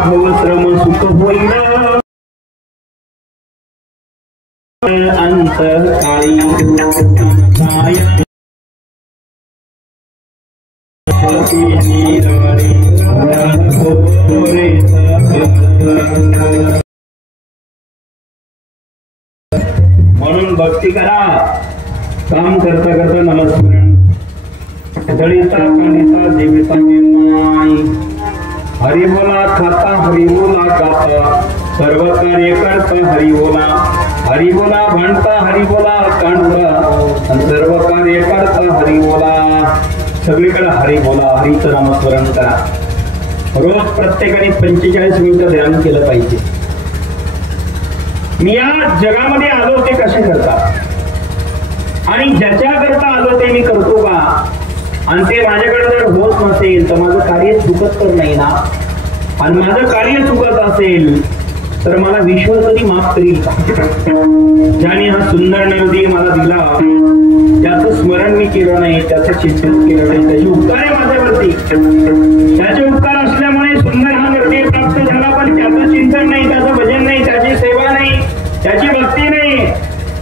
भवश्रम सुख होईल अंतकाळी म्हणून भक्ती करा. काम करता करता नमस्मरण जळीता कांडिता जीविता निर्माय हरी बोला खाता हरी बोला गाता सर्व कार्य करता हरी बोला हरी बोला भांडता हरी बोला कांडता सर्व कार्य करता हरी बोला. सगळीकडे हरी बोला, हरीचं नामस्मरण करा. रोज प्रत्येकाने 45 मिनिटं ध्यान केलं पाहिजे. मी या जगामध्ये आलो ते कसे करतात आणि ज्याच्या करता आलो ते मी करतो का, आणि ते माझ्याकडे जर होत नसेल तर माझं कार्य चुकत तर नाही ना. आणि माझं कार्य चुकत असेल तर मला विश्व कधी माफ करील का. ज्याने हा सुंदर नदी मला दिला त्याचं स्मरण मी केलं नाही, त्याचं चिंतन केलं नाही, त्याचे उपकार आहे माझ्यावरती. त्याचे उपकार असल्यामुळे सुंदर हा नदी प्राप्त झाला, पण त्याचं चिंतन नाही, त्याचं भजन नाही, त्याची सेवा नाही, त्याची भक्ती नाही,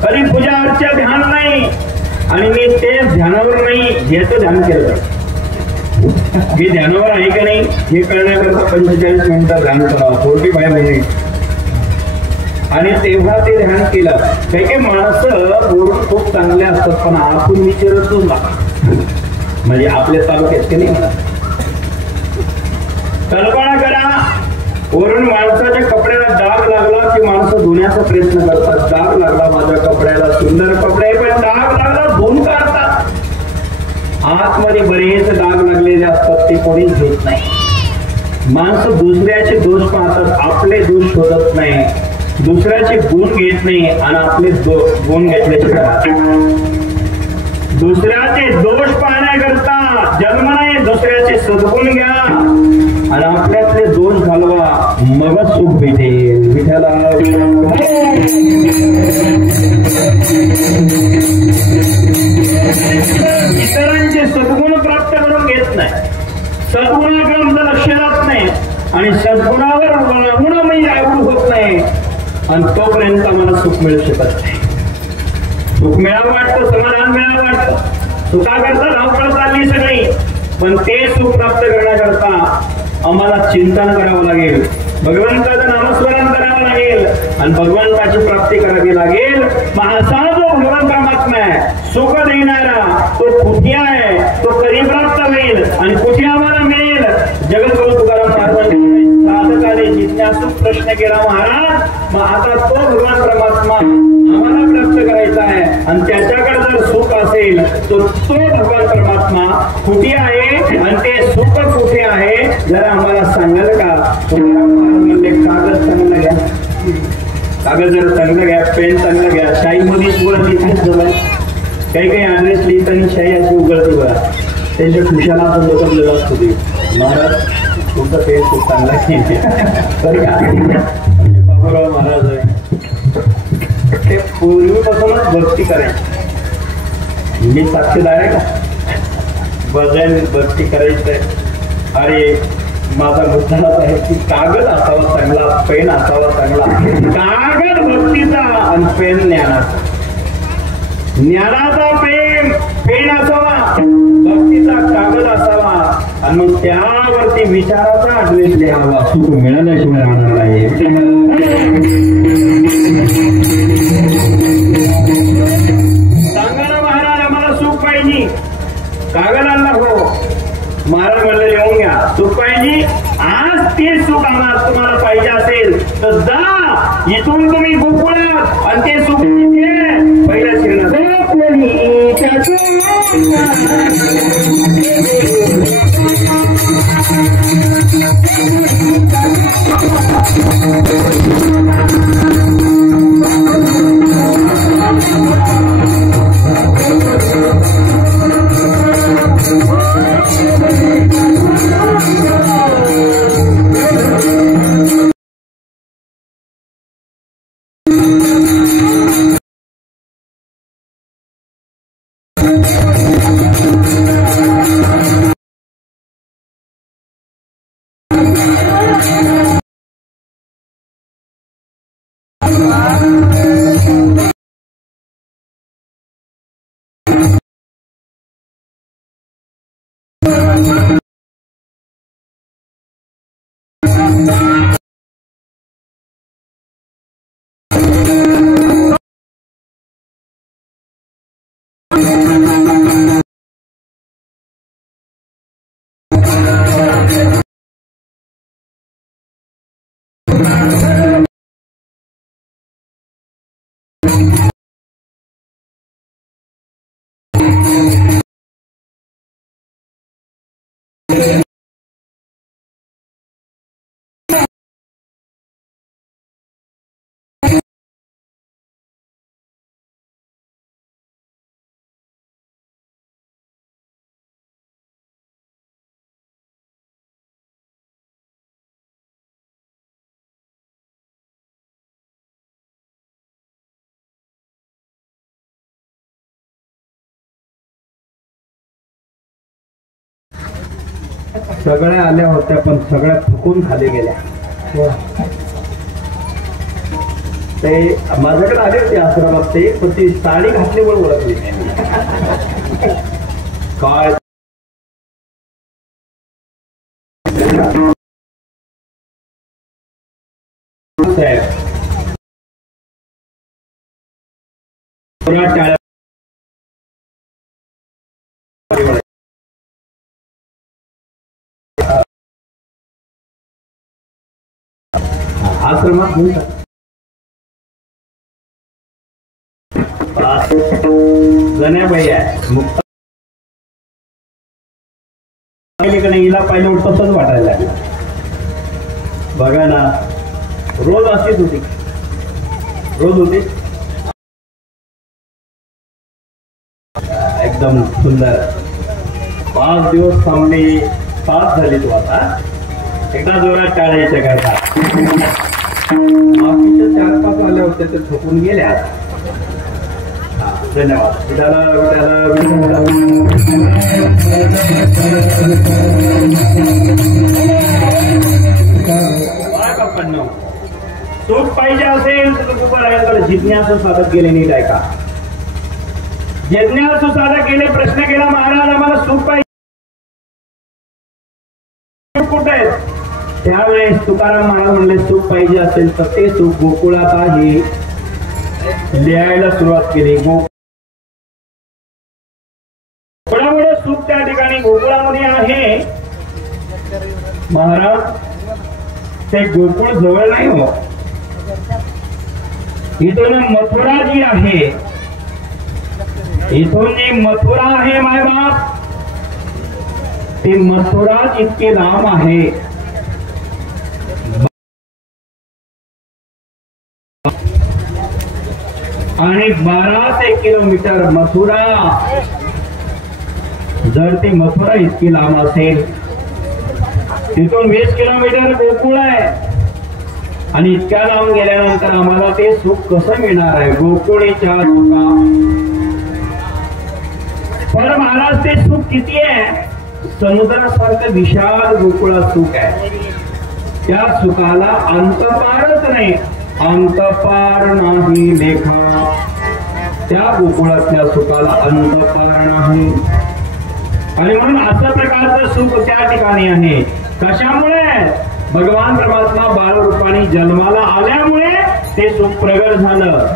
कधी पूजा अर्चा ध्यान नाही. आणि मी ते ध्यानावर नाही याचं ध्यान केलं. मी ध्यानावर आहे का नाही हे कळण्याकरता 45 मिनिटं ध्यान करावं, 45 मिनिट. आणि तेव्हा ते ध्यान केलं. काही काही माणसं बोलून खूप चांगले असतात पण आपण विचारतच ना, म्हणजे आपल्या तालुक्यात की नाही म्हणा. कल्पना करा, वरून माणसाच्या कपड्याला डाग लागला की माणसं धुण्याचा प्रयत्न करतात. डाग लागला माझ्या कपड्याला, सुंदर कपडे पण डाग लागला धुवून काढतात. आतमध्ये बरेच डाग लागलेले असतात ते कोणीच घेत नाही. माणसं दुसऱ्याचे दोष पाहतात, आपले दोष शोधत नाही, दुसऱ्याचे गुण घेत नाही आणि आपले गुण घेतल्याचे करतात. दुसऱ्याचे दोष पाहण्याकरता जन्म नाही, दुसऱ्याचे सद्गुण घ्या आणि आपल्यातले दोष घालवा, मगच सुख भेटेल. विठ्ठला इतरांचे सद्गुण प्राप्त करून घेत नाही, सद्गुणाकडे आमचं लक्ष राहत नाही आणि सद्गुणावर गुणमयी आवड होत नाही, आणि तोपर्यंत आम्हाला सुख मिळू शकत नाही. सुख मिळावं वाटतं, समाधान मिळावं वाटतं, सुखाकरता धावपळ चालली सगळी, पण ते सुख प्राप्त करण्याकरता आम्हाला चिंतन करावं लागेल, भगवंताचं नामस्मरण करावं लागेल आणि भगवंताची प्राप्ती करावी लागेल. असा जो भगवान परमात्मा आहे, सुख देणारा, तो कुठे आहे, तो कधी प्राप्त होईल आणि कुठे आम्हाला मिळेल. जगद्गुरु तुकाराम महाराजांनी साधकाने जिज्ञासू प्रश्न केला, महाराज मग आता तो भगवान परमात्मा आम्हाला प्राप्त करायचा आहे आणि त्याच्याकडे जर सुख असेल तर तो भगवान परमात्मा कुठे आहे आणि ते सुख कुठे आहे जरा आम्हाला सांगाल का. तुकाराम महाराज म्हणले, कागद चांगला घ्या, कागद जर चांगलं घ्या, पेन चांगलं घ्या, शाईमध्ये उघड तिथेच जवळ काही काही ऍड्रेस लिहिताना शाई अशी उघडते बघा, त्यांच्या खुशाला आपण लोकांना असतो ते. महाराज तुमचा पेन खूप चांगला बरं का. बाबूराव महाराज आहे ते पूर्वीपासूनच भक्ती करायचे मी साक्षीदार आहे का? भजन भक्ती करायचंय. अरे माझा मुद्दा असा आहे की कागद असावा चांगला, पेन असावा चांगला. कागद भक्तीचा आणि पेन ज्ञानाचा. ज्ञानाचा पेन असावा, भक्तीचा कागद असावा आणि मग त्यावरती विचाराचा ऍड्रेस लिहावा. सुख मिळाल्याशिवाय राहणार नाही. सांगा ना महाराज आम्हाला सुख पाहिजे, कागद आणला. हो महाराज म्हणले लिहून घ्या सुख पाहिजे. आज ते सुख आम्हाला तुम्हाला पाहिजे असेल तर जा इथून तुम्ही गोकुळात आणि ते सुख तिथे पहिल्या शिरणार. सगळ्या आल्या होत्या पण सगळ्या थकून खाली गेल्या. ते माझ्याकडे आले होते आश्रमात ते, पण ती साडी घातल्यामुळे ओळखली काय. आश्रमात जण्याबाई आहे मुक्ता. हिला पाहिलं तसंच वाटायला लागलं. बघा ना रोज अशीच होती, रोज होती एकदम सुंदर. 5 दिवस थांबले, 5 झाली तू आता. एकदा जोरात टाळायच्या करता. बाकीच्या 4-5 आल्या होत्या ते थकून गेल्या. धन्यवाद. सुख पाहिजे असेल तर तुकोबारायांकडे जिज्ञासू साधक गेले नाही आहे का? जिज्ञासू साधक गेले, प्रश्न केला महाराज आम्हाला सुख पाहिजे कुठे आहे? त्यावेळेस तुकाराम महाराज म्हणले सुख पाहिजे असेल तर ते सुख गोकुळात आहे. लिहायला सुरुवात केली. गोकुळामुळे सुख त्या ठिकाणी गोकुळामध्ये आहे. महाराज ते गोकुळ जवळ नाही हो, इथून मथुरा जी आहे, इथून जी मथुरा आहे मायबाप, ते मथुरा इतके लांब आहे. आणि 12 किलोमीटर मथुरा. जर ती मथुरा इतकी लांब असेल, तिथून 20 किलोमीटर गोकुळ आहे. आणि इतक्या लांब गेल्यानंतर आम्हाला ते सुख कसं मिळणार आहे? गोकुळीच्या सुखा पण महाराज ते सुख किती आहे, समुद्रासारखं विशाल गोकुळात सुख आहे. त्या सुखाला अंतपारच नाही, अंतपार नाही लेखा. त्या गोकुळातल्या सुखाला अंतपार नाही. आणि म्हणून अशा प्रकारचं सुख त्या ठिकाणी आहे. कशामुळे? भगवान परमात्मा बालरूपाने जन्माला आल्यामुळे ते सुख प्रगट झालं.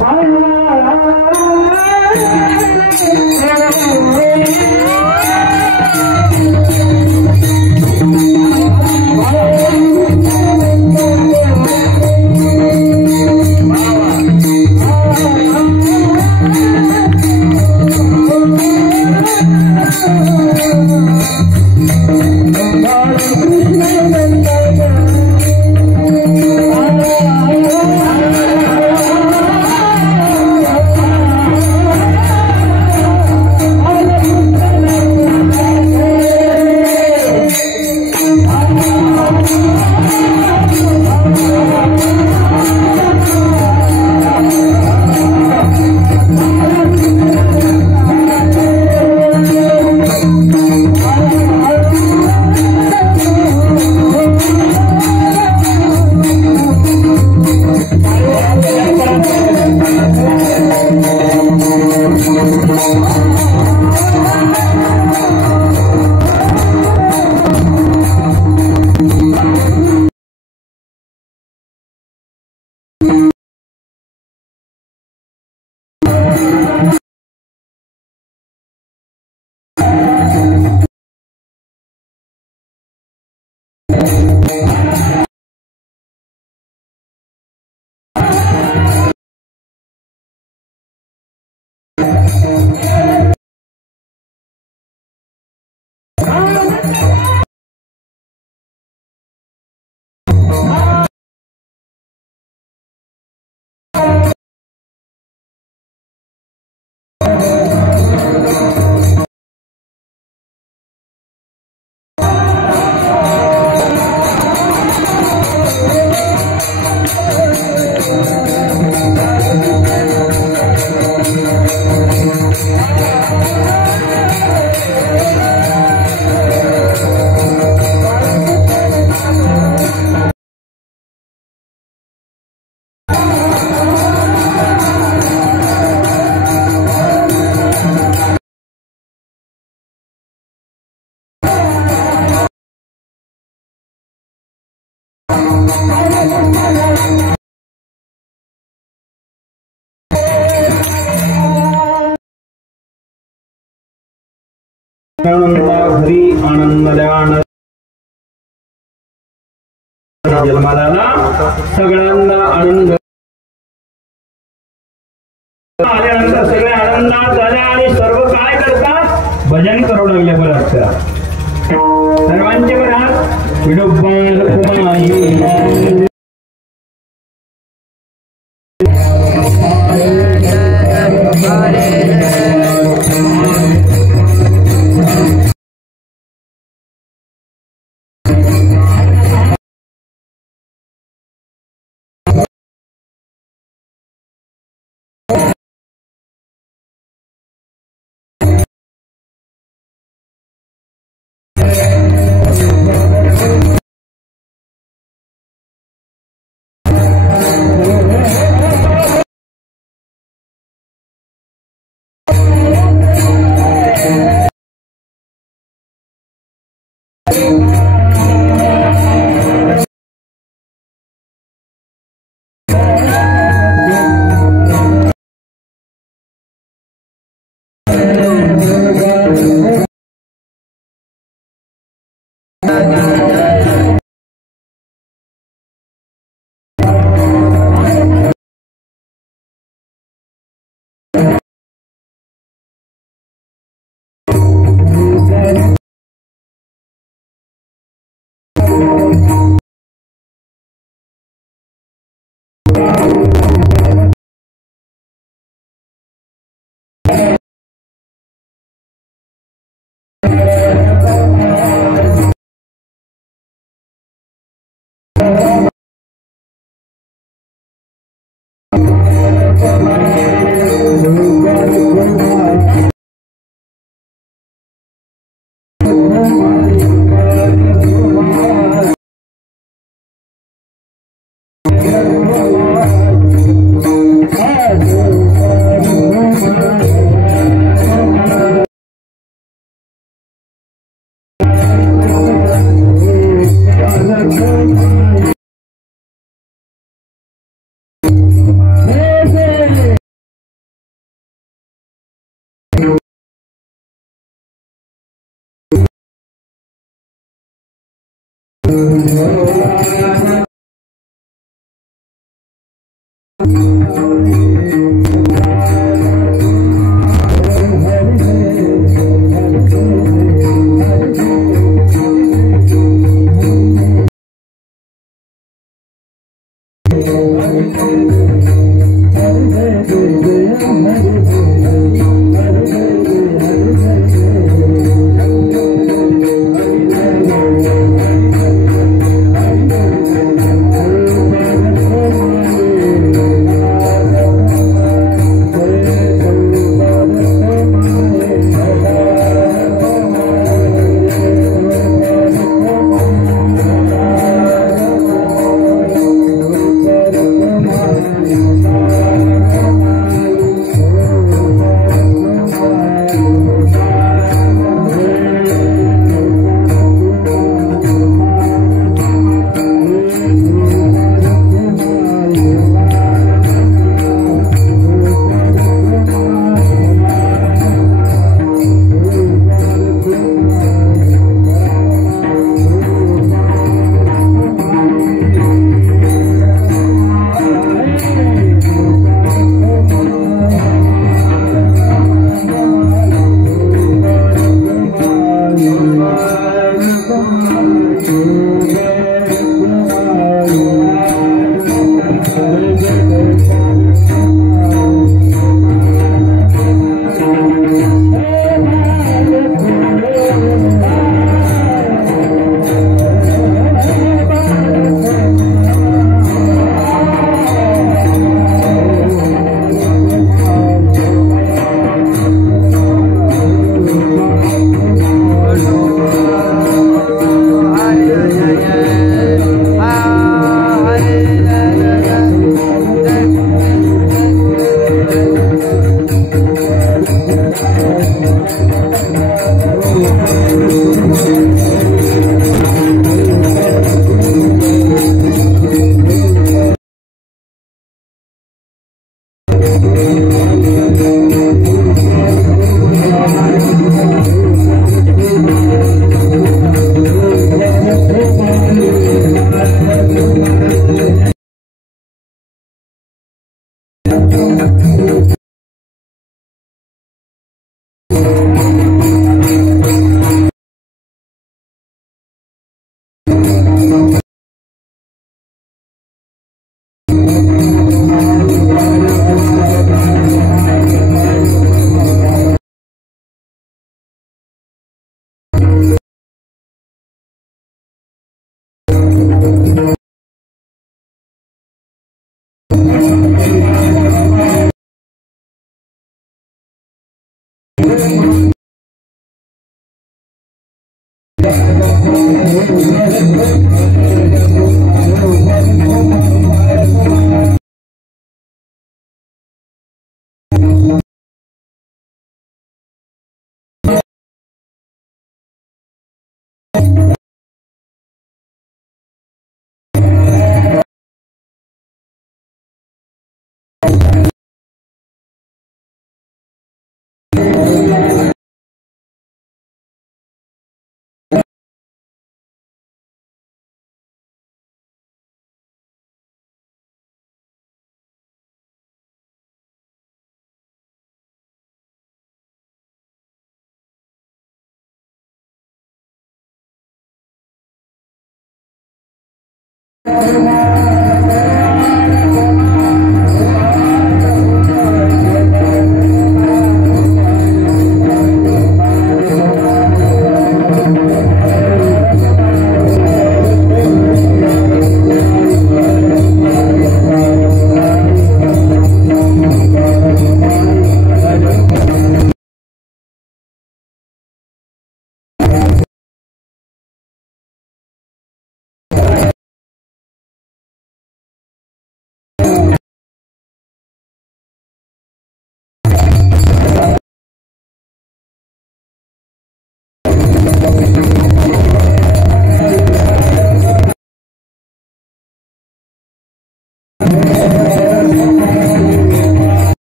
घरी आनंद जन्माला सगळ्यांना आनंद आल्यानंतर सगळे आनंदात झाले आणि सर्व काय करतात, भजन करू लागले. बरं सर्वांचे बरं विडोबा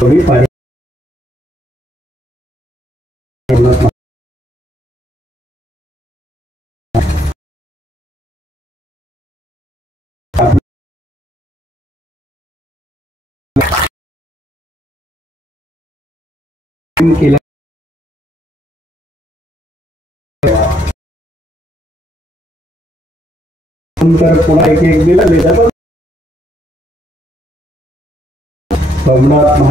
कमी पाणी केला नंतर पुन्हा एक एक दिला लेटर सोमनाथ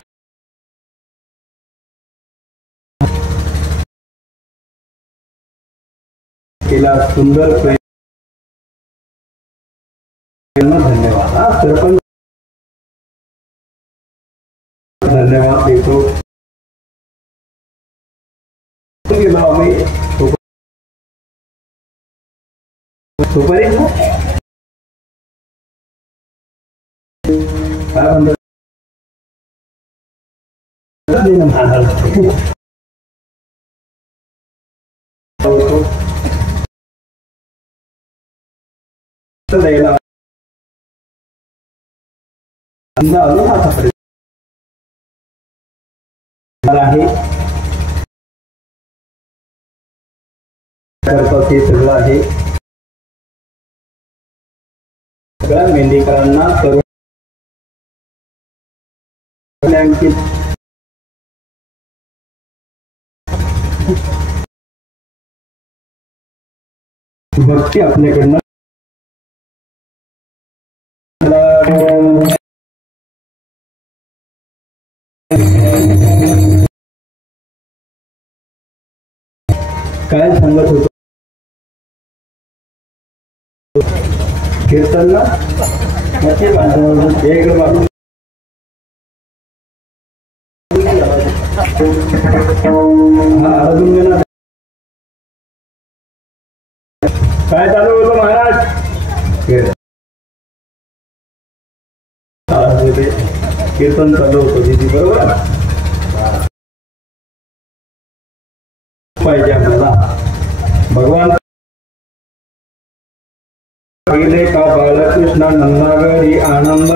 केला सुंदर प्रयत्न धन्यवाद हा सरपंच धन्यवाद देतो गेलो आम्ही सुपारी काय म्हणतो द्यायला आहे ते सगळं आहे सगळ्या मेंढीकरांना तरुणांची भक्ती आपल्याकडनं काय सांगत होतो कीर्तनला काय चालू होतं महाराज कीर्तन चालू होतं दिदी बरोबर पाहिजे आपल्याला भगवान पहिले का बालकृष्ण नंदागरी आनंद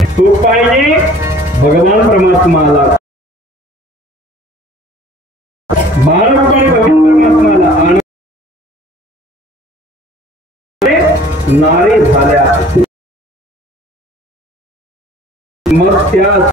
तू पाहिजे भगवान परमात्माला बालक भगवान परमात्माला आणि नारी झाल्या मग त्या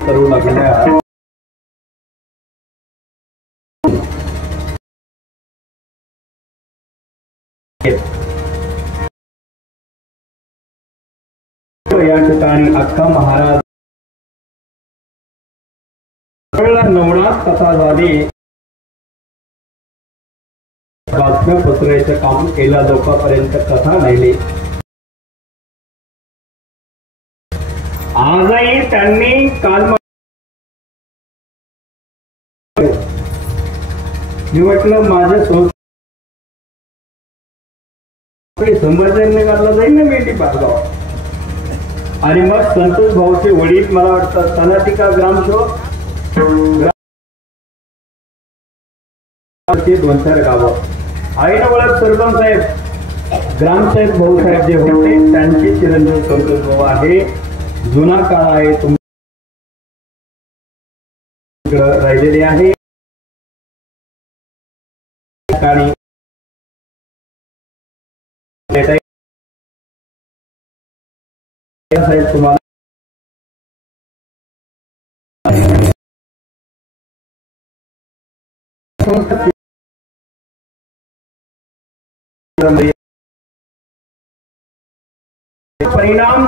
करू लागल्या या ठिकाणी अख्खा महाराज नवनाथ कथा झाली, बातम्या पसरायचं काम केलं, लोकांपर्यंत कथा नेली. आजही त्यांनी काल मी म्हटलं माझ्या संभाजीनगरला जाईल ना मेंढी पारगाव, आणि मग संतोष भाऊचे वडील मला वाटतं तलाठी का ग्रामसेवक 2-4 गावं आईनं ओळख सरपंच साहेब ग्रामसाहेब भाऊसाहेब जे होते त्यांचे चिरंजीव संतोष भाऊ आहे. जुना काळ आहे तुमच्याकडे राहिलेले आहे. आणि साहेब तुम्हाला परिणाम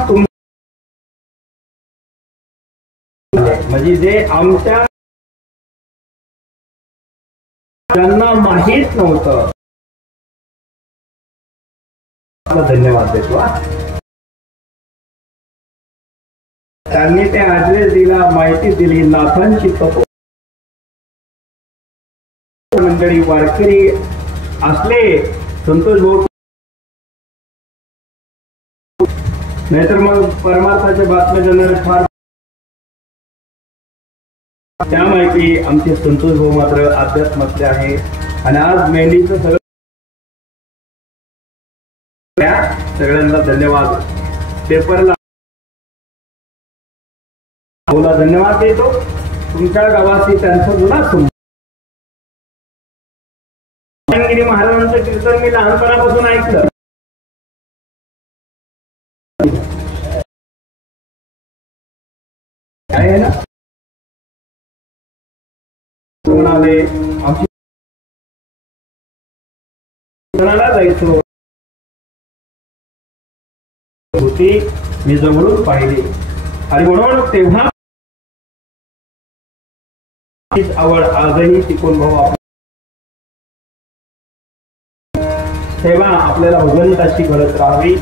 म्हणजे जे आमच्या ज्यांना माहित नव्हतं धन्यवाद देतो. त्यांनी ते ऍड्रेस दिला, माहिती दिली, नाथांची तपो मंडळी वारकरी असले संतोष भाऊ, नाहीतर मग परमार्थाच्या बातम्या देणारे फार. त्या माहिती आमचे संतोष भाऊ मात्र अध्यात्मातले आहे. आणि आज मेंढीचं सगळ्यांना धन्यवाद. पेपरला बोला धन्यवाद देतो. तुमच्या गावाशी त्यांचा जुना संबंध. महाराजांचं कीर्तन मी लहानपणापासून ऐकलं. काय आहे ना कोणाले आमची कोणाला जायचो होती, मी जवळून पाहिली. आणि म्हणून तेव्हा आवड आजही टिकून भाऊ सेवा आपल्याला भगवंताची गरज राहावी.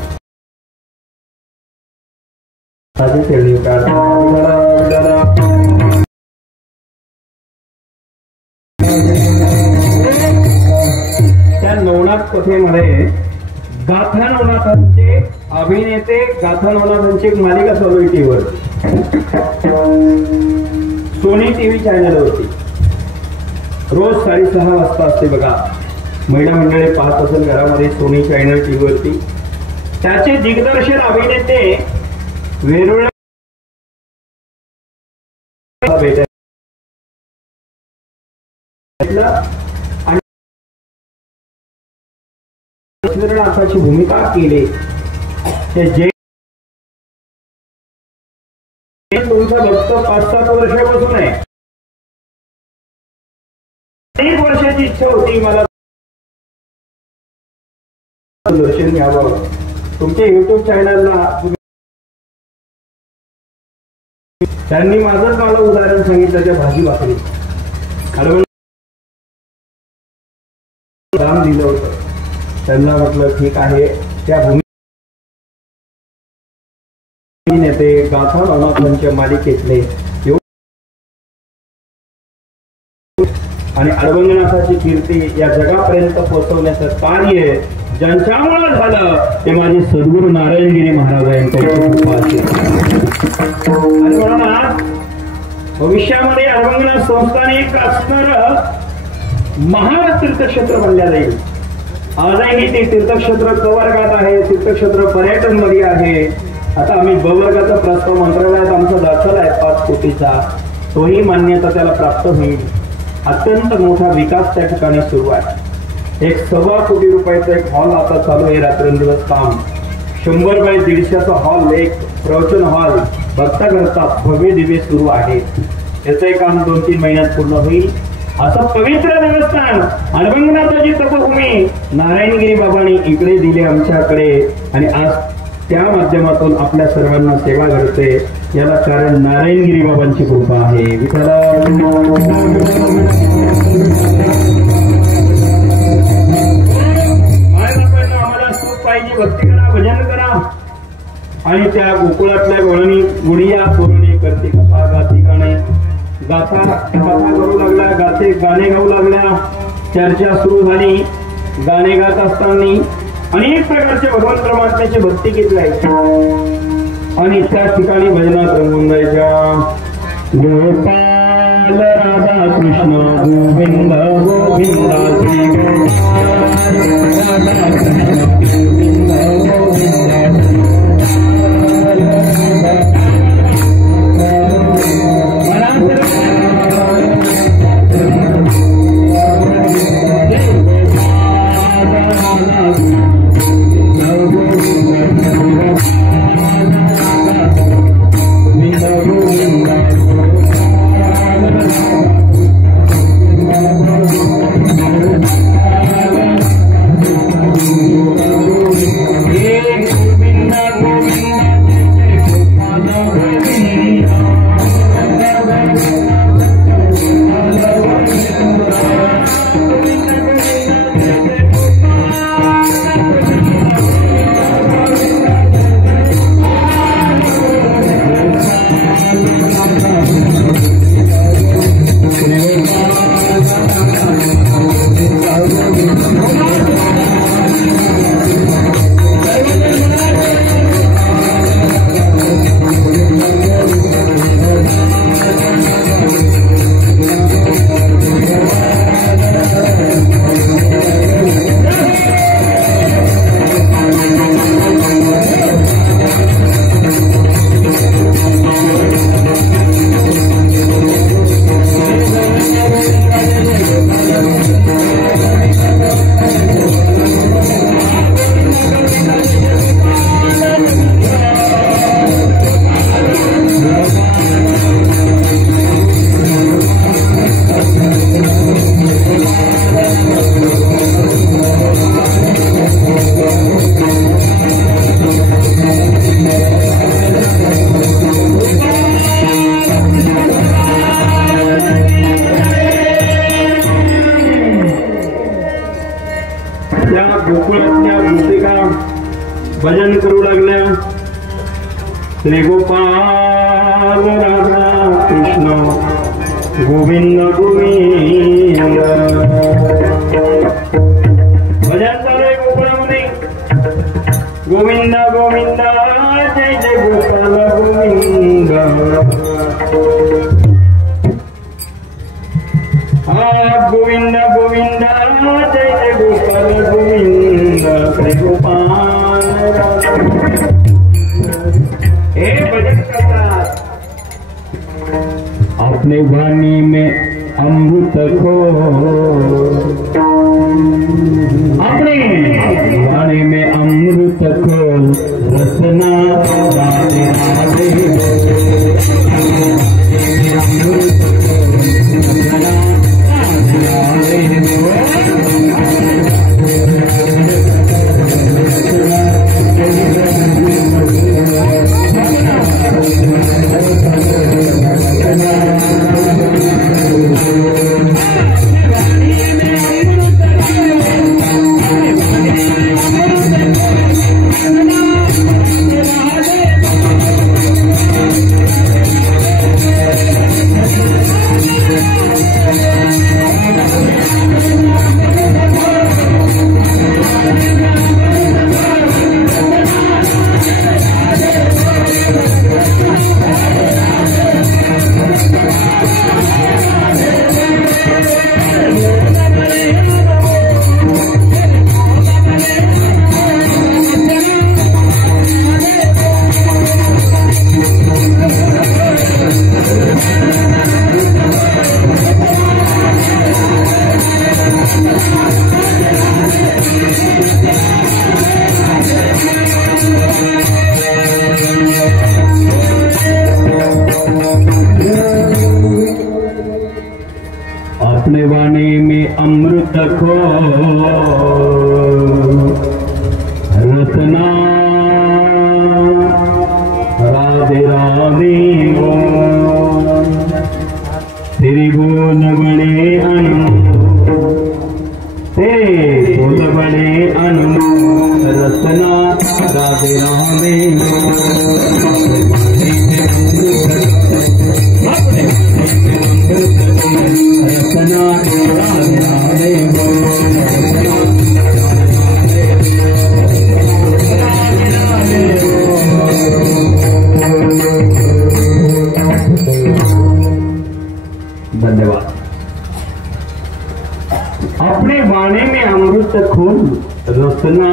त्या नवनाथ कथेमध्ये गाथा नवनाथांचे अभिनेते, गाथा नवनाथांची एक मालिका चालू आहे टीव्हीवर, सोनी टीव्ही चॅनल होती. रोज 6:30 वाजता असते बघा. महिला मंडळी पाहत असेल घरामध्ये सोनी चॅनल टीव्हीवरती. त्याचे दिग्दर्शक अभिनेते वेरुळ नाथाची भूमिका केली. जे तुमचा भक्त 5-7 वर्षापासून आहे. 1 वर्षाची इच्छा होती मला दर्शन घ्यावं. तुमच्या युट्यूब चॅनलला त्यांनी माझंच मला उदाहरण सांगितलं त्या भाजी भाकरी दाम दिलं होतं. त्यांना म्हटलं ठीक आहे. त्या भूमी नेते गाथा नवनाथांच्या मालिकेतले आणि अडवंगनाथाची कीर्ती या जगापर्यंत पोहोचवण्याचं कार्य ज्यांच्यामुळे झालं ते माझे सद्गुरू नारायणगिरी महाराज यांच्या कृपा असेल. आणि म्हणून आज भविष्यामध्ये अडवंगनाथ संस्थान एक असणार महान तीर्थक्षेत्र बनल्या जाईल. आजही ते तीर्थक्षेत्र क वर्गात आहे, तीर्थक्षेत्र पर्यटन मध्ये आहे. आता आम्ही ब वर्गाचा प्रस्ताव मंत्रालयात आमचा दाखल आहे 5 कोटीचा. तोही मान्यता त्याला प्राप्त होईल. अत्यंत मोठा विकास त्या ठिकाणी सुरू आहे. 1.25 कोटी रुपयाचा एक हॉल आता चालू आहे. रात्रंदिवस काम 100 बाय 150चा हॉल, एक प्रवचन हॉल बघता करता भव्य दिवे सुरू आहे. याचं काम 2-3 महिन्यात पूर्ण होईल. असं पवित्र देवस्थान अभंगनाथाची तपभूमी नारायणगिरी बाबांनी इकडे दिले आमच्याकडे आणि आज त्या माध्यमातून आपल्या सर्वांना सेवा घडते. याला कारण नारायणगिरी बाबांची कृपा आहे. विठ्ठला आम्हाला सुख पाहिजे, भक्ती करा, भजन करा आणि त्या गोकुळातल्या गुडिया पूर्णी करते कथा गाती गाणे गाथा कथा करू लागल्या, गाणे गाऊ लागल्या. चर्चा सुरू झाली. गाणे गात असताना अनेक प्रकारचे भगवान परमात्म्याची भक्ती गीत गायची आणि त्या ठिकाणी भजनात रंगून जायच्या. गोपाल राधा कृष्ण गोविंद गोविंद श्री गोपाल राधा कृष्ण गोविंद गोविंद. भजन करू लागल्या. श्री गोपाल राधा कृष्ण गोविंद गोविंद. भजन चालू आहे गोकुळामध्ये. गोविंद गोविंद जय जय गोपाल गोविंद. गोविंद गोविंद जय जय गोपाल गोविंद. श्री गोपाल हे भजन करतात. अपने वाणी में अमृत को, अपने वाणी में अमृत को रसना राधे राधे. रसना राधे राधे रसना राधे राधे धन्यवाद। अपने वाणी में अमृत खून रसना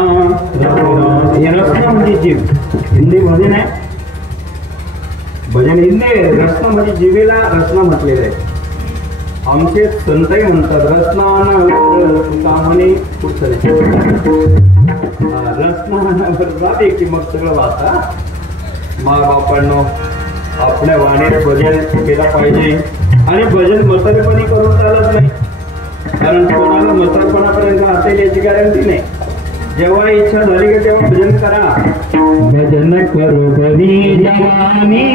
ये रसना म्हणजे जीव हिंदी भजन आहे भजन हिंदी रसना म्हणजे जीवेला रसना म्हटलेलं आहे आमचे संतही म्हणतात रसना तुका म्हणे पुढचं रसना की मग सगळं वाचा माँ बापांनो आपल्या वाणीत भजन केला पाहिजे आणि भजन म्हातारेपणी करून चालत नाही कारण कोणाला म्हातारपणापर्यंत असेल याची गॅरंटी नाही जेव्हा इच्छा झाली की तेव्हा भजन करा भजन करो बरी जवानी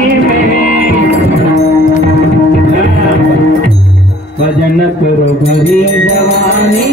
भजन करो बरी जवानी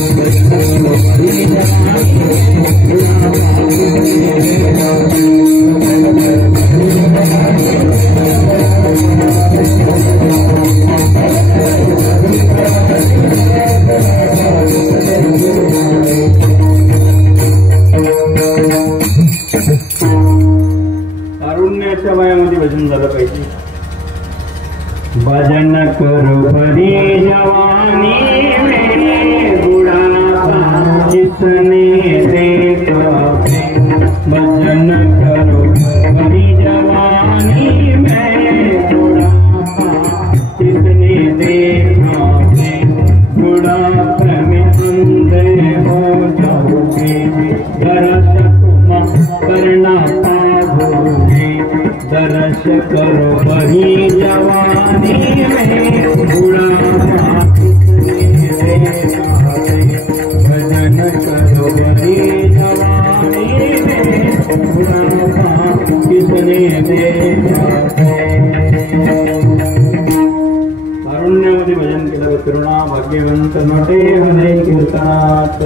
भजन करो बरी जवानी तारुण्याच्या वयामध्ये भजन झालं पाहिजे भजन करो बरी जवानी में बुढ़ापा जिसने देखा भजन करो बरी जवानी में बुढ़ापा जिसने देखा बुढ़ापे में अंधे हो जाओगे दर्श तुम करना पाओगे दर्श करो बरी जवानी में बुढ़ापा भजन करो बरी जवानी में बुढ़ापा किसने देखा तारुण्यामध्ये भजन केलं करुणा भाग्यवंत नटे हरे कीर्तनात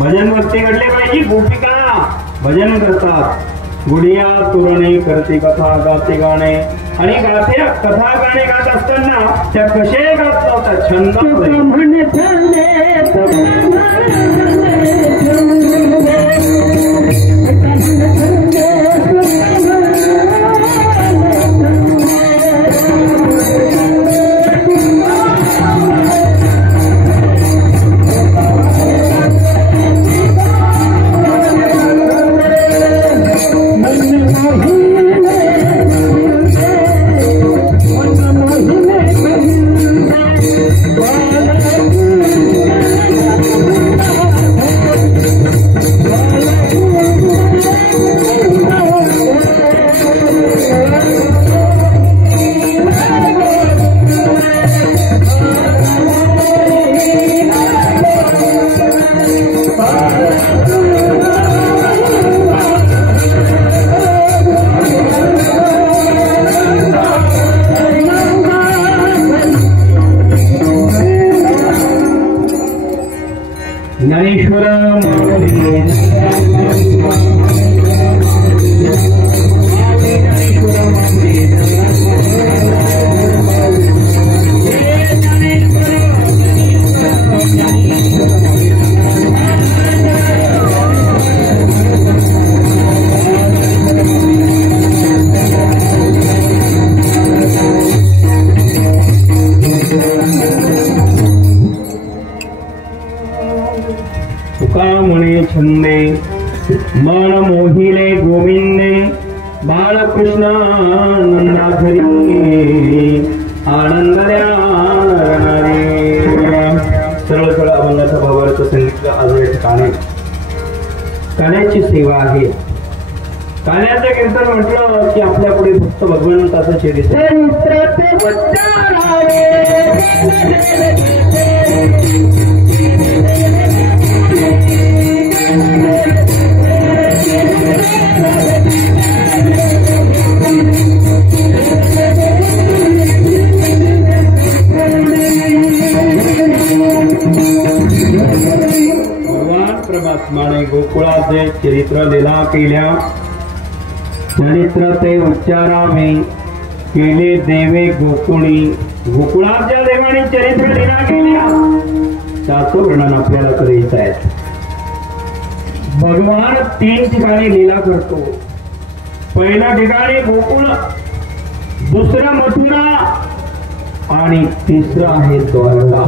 भजन भक्ती घडले पाहिजे गोपिका भजन करतात गुडिया तुरणे करते कथा गाते गाणे आणि गाते कथा गाणे गात असताना त्या कसे गात नव्हत्या छंद ज्ञानेश्वर म्हणे छंदे मन मोहिले गोविंदे बाळकृष्ण नंदा घरी आनंदल्या सरळ सरळ अभंगाचा भावार्थ सांगितलं. आज या ठिकाणी काण्याची सेवा आहे. काण्याचं कीर्तन म्हटलं की आपल्या पुढे फक्त भगवंताचं चरित्र परमात्माने गोकुळाचे चरित्र लीला केल्या. चरित्र ते उच्चारावे केले देवे गोकुळी. गोकुळाच्या देवाने चरित्र लीला केल्या. त्याचं वर्णन आपल्याला करायचं आहे. भगवान 3 ठिकाणी लीला करतो. पहिल्या ठिकाणी गोकुळ, दुसरा मथुरा आणि तिसरं आहे द्वारका.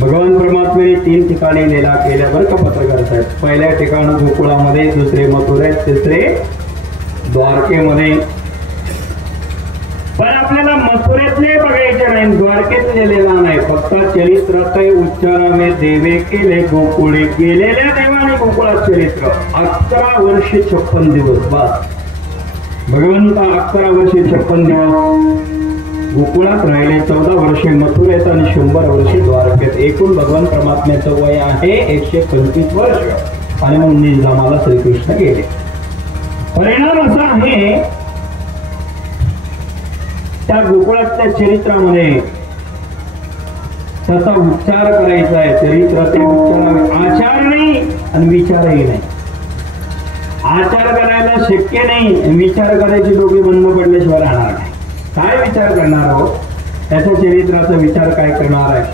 भगवान परमात्म्याने 3 ठिकाणी लीला केल्या बरं का पत्रकार साहेब. पहिल्या ठिकाणी गोकुळामध्ये, दुसरे मथुरेत, तिसरे द्वारकेमध्ये. पण आपल्याला मथुरेतले बघायचे नाही, द्वारकेतले लीला नाही. फक्त चरित्र ते उच्चारावे देवे केले गोकुळे. गेलेल्या देवाने गोकुळात चरित्र 11 वर्षे 56 दिवस. बस भगवंता 11 वर्षे 56 दिवस गोकुळात राहिले. 14 वर्षे मथुरेत आणि 100 वर्षे द्वारकेत. एकूण भगवान परमात्म्याचं वय आहे 125 वर्ष. आणि मग निजामाला श्रीकृष्ण गेले. परिणाम असा आहे त्या गोकुळातल्या चरित्रामध्ये त्याचा उच्चार करायचा आहे. चरित्र ते उच्चारावे. आचार नाही आणि विचारही नाही. आचार करायला शक्य नाही, विचार करायचे डोके बंद पडल्याशिवाय राहणार नाही. काय विचार करणार आहोत? त्याच्या चरित्राचा विचार काय करणार आहे?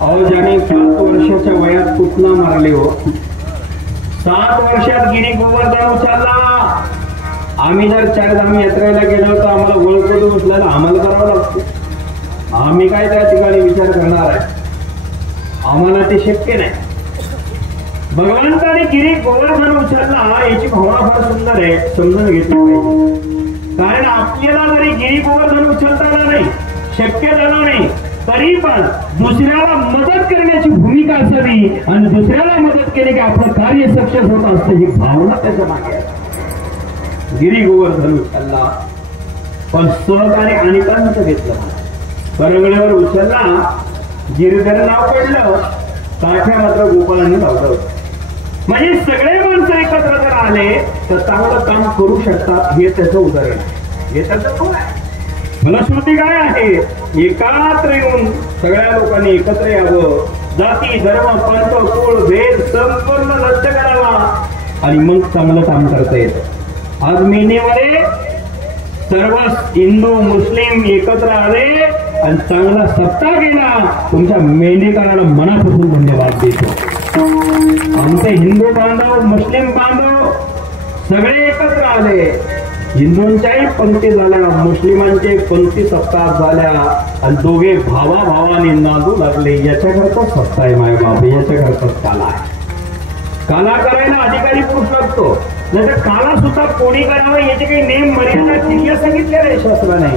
अहो, ज्याने 7 वर्षाच्या वयात पुतना मारले हो, 7 वर्षात गिरी गोवर्धन उचलला. आम्ही जर 4 धाम यात्रेला गेलो तर आम्हाला वळखून उचलायला आम्हाला करावं लागतं. आम्ही काय त्या ठिकाणी विचार करणार आहे? आम्हाला ते शक्य नाही. भगवंताने गिरी गोवर्धन उचलला याची भावना फार सुंदर आहे, समजून घेतली पाहिजे. कारण आपल्याला जरी गिरी गोवर्धन उचलता आलं नाही, शक्य झालं नाही, तरी पण दुसऱ्याला मदत करण्याची भूमिका असावी आणि दुसऱ्याला मदत केली की आपलं कार्य सक्सेस होत असतं ही भावना त्याच्या मागे. गिरी गोवर्धन उचलला पण सहकार्य अनेकांचं घेतलं. करगड्यावर उचलला, गिरधर नाव पडलं, काठ्या मात्र गोपालांनी लावलं. म्हणजे सगळे माणसं एकत्र जर आले तर चांगलं काम करू शकतात. हे त्याचं उदाहरण आहे. हे त्याचं कोण आहे? फलश्रुती काय आहे? एकत्र येऊन सगळ्या लोकांनी एकत्र यावं. जाती, धर्म, पंथ, कुळ, भेद संपूर्ण नष्ट करावा आणि मग चांगलं काम करता येतं. आज मेनेमध्ये सर्व हिंदू मुस्लिम एकत्र आले आणि चांगला सप्ताह केला. तुमच्या मेंढेकराला मनापासून धन्यवाद देतो. आमचे हिंदू बांधव, मुस्लिम बांधव सगळे एकत्र आले. हिंदूंच्याही पंक्ती झाल्या, मुस्लिमांचे पंक्ती सप्ताह झाल्या आणि दोघे भावाभावाने नांदू लागले. याच्याकरता सत्ता आहे माय बाप, याच्याकरता काला आहे. काला करायला अधिकारी पुरुष लागतो, नाही तर काला सुद्धा कोणी करावं याचे काही नेम मर्यादा क्रिया सांगितलेल्या आहे शास्त्राने.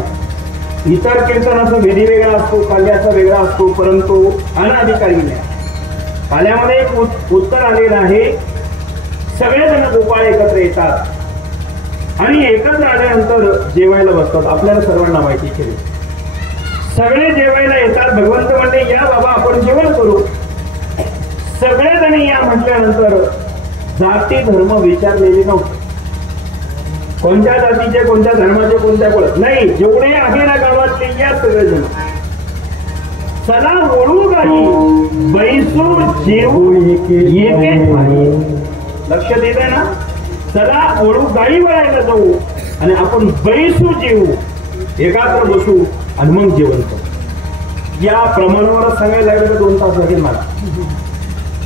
इतर कीर्तनाचा विधी वेगळा असतो, काल्याचा वेगळा असतो, परंतु अनाधिकारी नाही. काल्यामध्ये एक उत्तर आलेलं आहे. सगळेजण गोपाळ एकत्र येतात आणि एकत्र आल्यानंतर जेवायला बसतात. आपल्याला सर्वांना माहिती केली. सगळे जेवायला येतात. भगवंत म्हणते या बाबा आपण जेवण करू. सगळेजण या म्हटल्यानंतर जाती धर्म विचारलेले नव्हते. कोणत्या जातीचे, कोणत्या धर्माचे, कोणत्या कुळात नाही. जेवढे आहे ना गावातले या सगळेजण. चला ओळू काही बैल बैसू जेवू एके ठाई. लक्ष देताय ना. चला वळू गाडी वळायला जाऊ आणि आपण बैसू जेवू, एकात्र बसू आणि मग जेवण करू. या प्रमाणावर सांगायला लागलं तर 2 तास लागेल मला.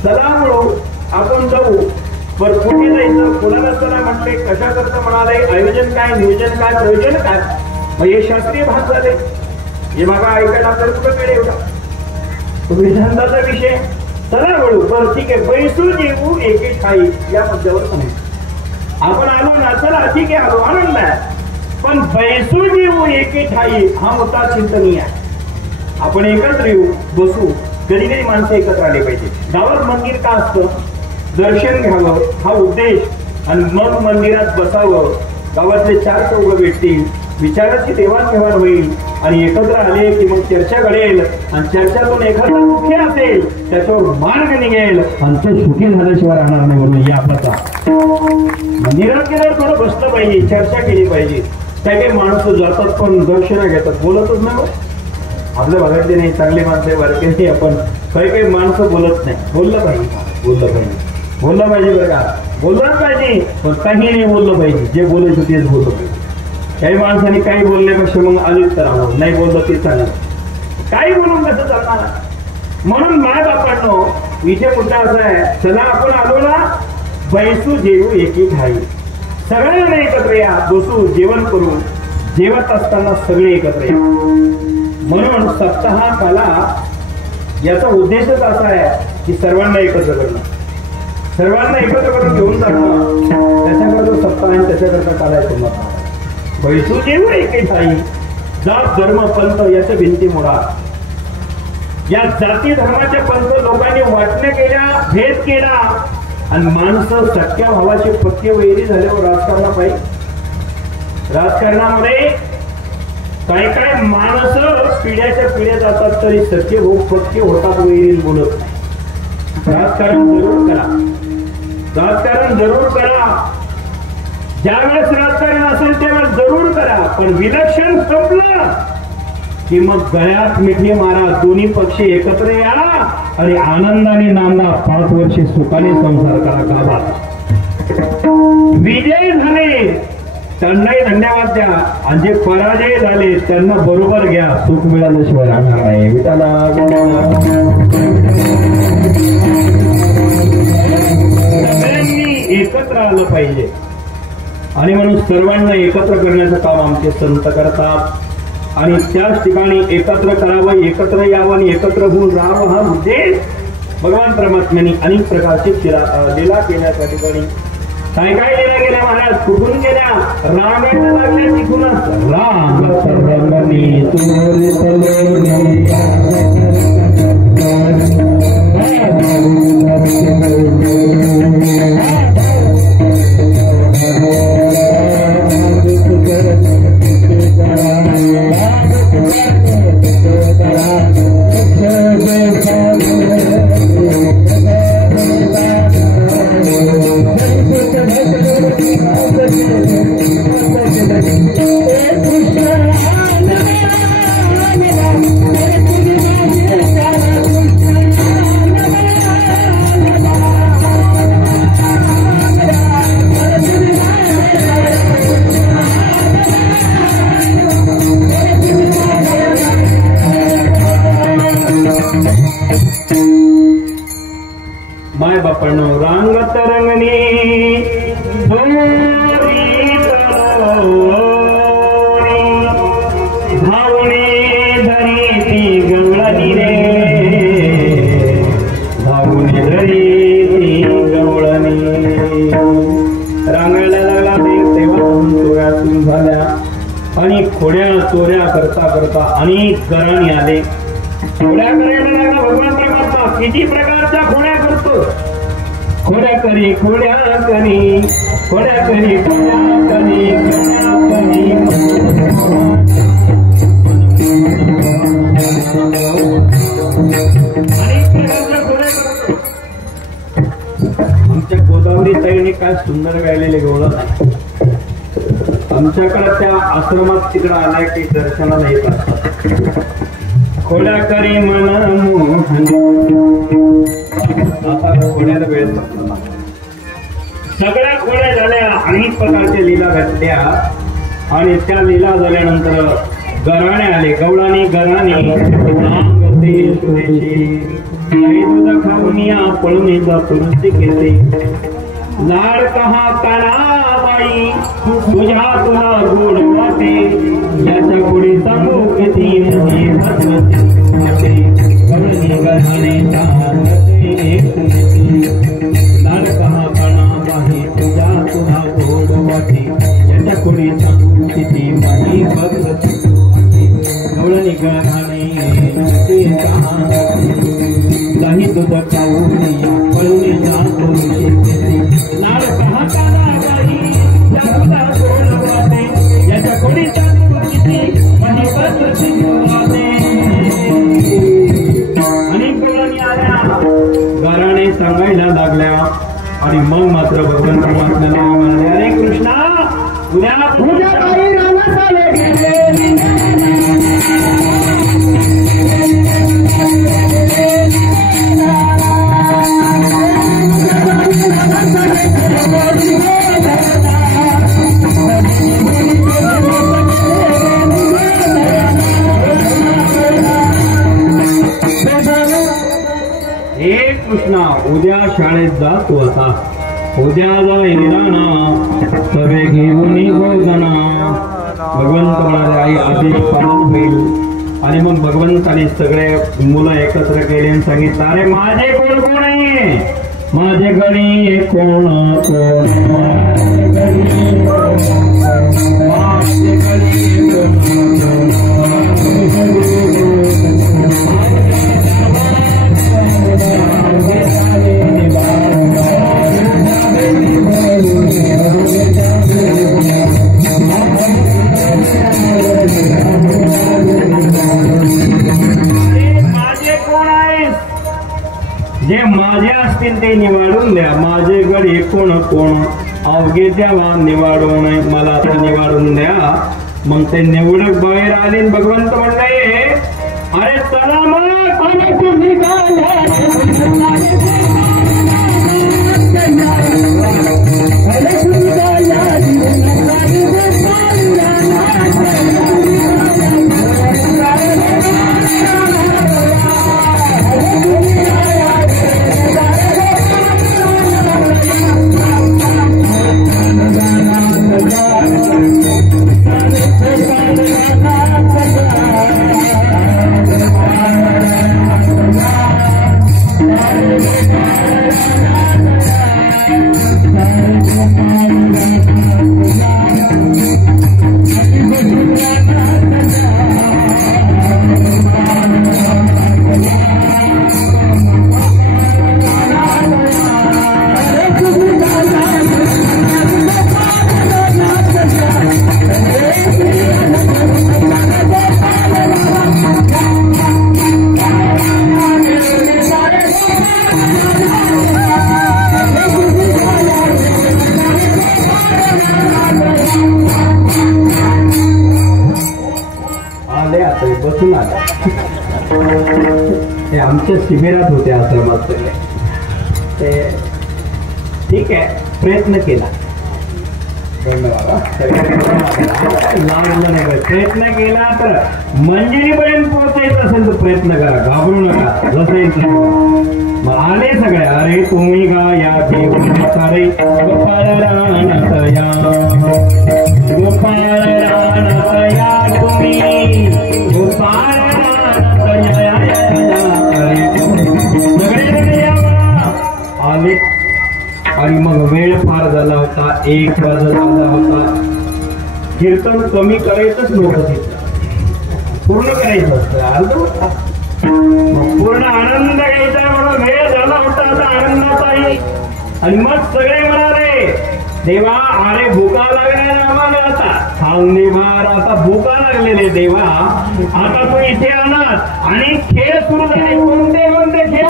चला वळू आपण जाऊ. पर कुठे जायचं, कोणाला चला म्हटले, कशा करता म्हणाले, आयोजन काय, नियोजन काय, प्रयोजन काय. मग हे शास्त्रीय भाग झाले. हे मागा ऐकायला आपल्याला कुठं वेळ एवढा. वेदांताचा विषय. चला वळू. बरं ठीक आहे. बैसू जेवू एके ठाई या मुद्द्यावर सांगू. आपण आलो ना, चला ठीक आहे आलो, आनंद आहे. पण बैसू जेवू एके ठाई हा मुद्दा चिंतनीय आहे. आपण एकत्र येऊ, बसू. कधी कधी माणसं एकत्र आले पाहिजे. गावात मंदिर का असतं, दर्शन घ्यावं हा उद्देश, आणि मग मंदिरात बसावं. गावातले 4 चौघ भेटतील, विचाराची देवाणघेवाण होईल आणि एकत्र आले की मग चर्चा घडेल आणि चर्चातून एखादा सुखी असेल त्याच्यावर मार्ग निघेल आणि तो सुखी झाल्याशिवाय राहणार नाही. म्हणून या आपला मंदिरात गेल्यावर थोडं बसलं पाहिजे, चर्चा केली पाहिजे. काही काही माणसं जातात पण दर्शन घेतात, बोलतच नाही. आपल्या भागातले नाही, चांगले माणसं वारके नाही. आपण काही काही माणसं बोलत नाही. बोललं पाहिजे, बोललं पाहिजे, बोललं पाहिजे बरं का, बोललं पाहिजे. पण काही नाही बोललं पाहिजे, जे बोलायचं तेच बोललं पाहिजे. काही माणसाने काही बोलण्यापेक्षा मग आलीच करावं, नाही बोललं ते चालणार. काही बोलून कसं चालणार. म्हणून माय बापांनो विषय कुठला असा आहे, चला आपण आलो ना, बैसू जेवू एके ठाई. सगळ्यांना एकत्र या, बसू, जेवण करू. जेवत असताना सगळे एकत्र या. म्हणून सप्ताहाकाला याचा उद्देशच असा आहे की सर्वांना एकत्र करणं, सर्वांना एकत्र करून घेऊन जाणं. त्याच्याकरता सप्ताह आणि त्याच्याकरता कालायचं मत. बैसू जेवू एके ठाई. जात धर्म पंथ याच्या भिंती मोडा. या जाती धर्माच्या पंथ लोकांनी वाटण्या केल्या, भेद केला आणि माणसं सख्या भावाचे पक्के वैरी झाल्यावर राजकारणापायी. राजकारणामध्ये काही काय माणसं पिढ्याच्या पिढ्या जातात तरी सख्य भाऊ पक्के होतात, वैरी बोलत नाही. राजकारण जरूर करा, राजकारण जरूर करा. ज्यावेळेस राजकारण असेल तेव्हा जरूर करा. पण विलक्षण संपलं की मग गळ्यात मिठी मारा. दोन्ही पक्ष एकत्र या आणि आनंदाने नांदा. 5 वर्षे सुखाने संसार करा गावात. विजय झाले त्यांनाही धन्यवाद द्या आणि जे पराजय झाले त्यांना बरोबर घ्या. सुख मिळाल्याशिवाय राहणार नाही. विठाला सगळ्यांनी एकत्र आलं पाहिजे आणि म्हणून सर्वांना एकत्र करण्याचं काम आमचे संत करतात. आणि त्याच ठिकाणी एकत्र करावं, एकत्र यावं आणि एकत्र होऊन राहावं हा उद्देश भगवान परमात्म्यांनी अनेक प्रकारचे लीला केल्या. त्या ठिकाणी काय काय लीला केल्या महाराज, कुठून केल्या. रामायण लागल्या तिथूनच. राम रंगनी माय बापांनो रांगत रंगनी धावणे धरी ती गवळणी रे, धावणे धरी ती गवळणी. रांगायला लागला देव तेव्हा चोऱ्या सुरू झाल्या आणि खोड्या चोऱ्या करता करता अनेक घराणी आले. खोड्या करायला लागला भगवान परमात्मा. किती प्रकारच्या खोड्या करतो. खोड्या करी खोड्या करी खोड्या करी खोड्या करी खोड्या करी. आमच्या गोदावरी ताईने काय सुंदर गायलेले गवळण. आमच्याकडे त्या आश्रमात तिकडे आल्या की दर्शनाला येत असतात. खोड्या करी मन मोहन. आता खोड्याला वेळ संपला. सगळ्या खोड्या झाल्या, अनेक प्रकारच्या लीला घातल्या आणि त्या लीला झाल्यानंतर गराणे आले. गवळाने गराणे दूध खाऊनिया पळून जातो घेते. लाड कहा काना बाई तुझ्या तुला गोड वाटे. याच्या गोडी सांगू किती लाड कहा काना बाई तुझ्या तुला गोड वाटे. याच्या गोडी सांगू किती माही भगवती. गवळणी गळाने काही दूध खाऊनिया पळून जातो घेते. लाड कहा काना बाई तुझ्या गोड वाटे. याच्या गोडी सांगू किती माही भगवती. अनेक गवळणी आल्या, गाराणे सांगायला लागल्या आणि मग मात्र भगवान परमात्म्याने म्हणाले, अरे कृष्णा उद्या काही रामासाले हे कृष्णा उद्या शाळेत जातो. आता उद्या जाईल ना सगळे घेऊन निघोजना. भगवंत म्हणाले, आई आदेश पालन होईल. आणि मग भगवंताने सगळे मुलं एकत्र केले आणि सांगितलं, अरे माझे कोण कोण आहे. माझे घरी कोण कोण. माझे घरी जे माझे असतील ते निवाडून द्या. माझे गडी कोण कोण अवघे द्यावा निवाडून. मला आता निवाडून द्या. मग ते निवडक बाहेर आले. भगवंत म्हणले, अरे चला मग बसून आला. ते आमच्या शिबिरात होते आश्रमात सगळे. ते ठीक आहे, प्रयत्न केला. लागलं नाही. प्रयत्न केला तर मंजिरीपर्यंत पोहोचायचं असेल तर प्रयत्न करा, घाबरू नका. जसं मग आले सगळे. अरे तुम्ही गा या देवरे गोपाळ राणतया. गोपाळ राणतया तुम्ही गोपाळ राणतया. सगळे आले. आणि मग वेळ फार झाला होता. 1 वाजता झाला होता. कीर्तन कमी करायचंच नव्हतं, तिथं पूर्ण करायचं असतं. अर्ध पूर्ण आनंद घ्यायचा म्हणून वेळ झाला होता आता आनंदाचाही. आणि मग सगळे म्हणाले, देवा अरे भूका लागणार आम्हाला. आता खाऊन भार आता भूका लागलेले देवा. आता तू इथे आणत आणि खेळ सुरू झाले. कोणते कोणते खेळ.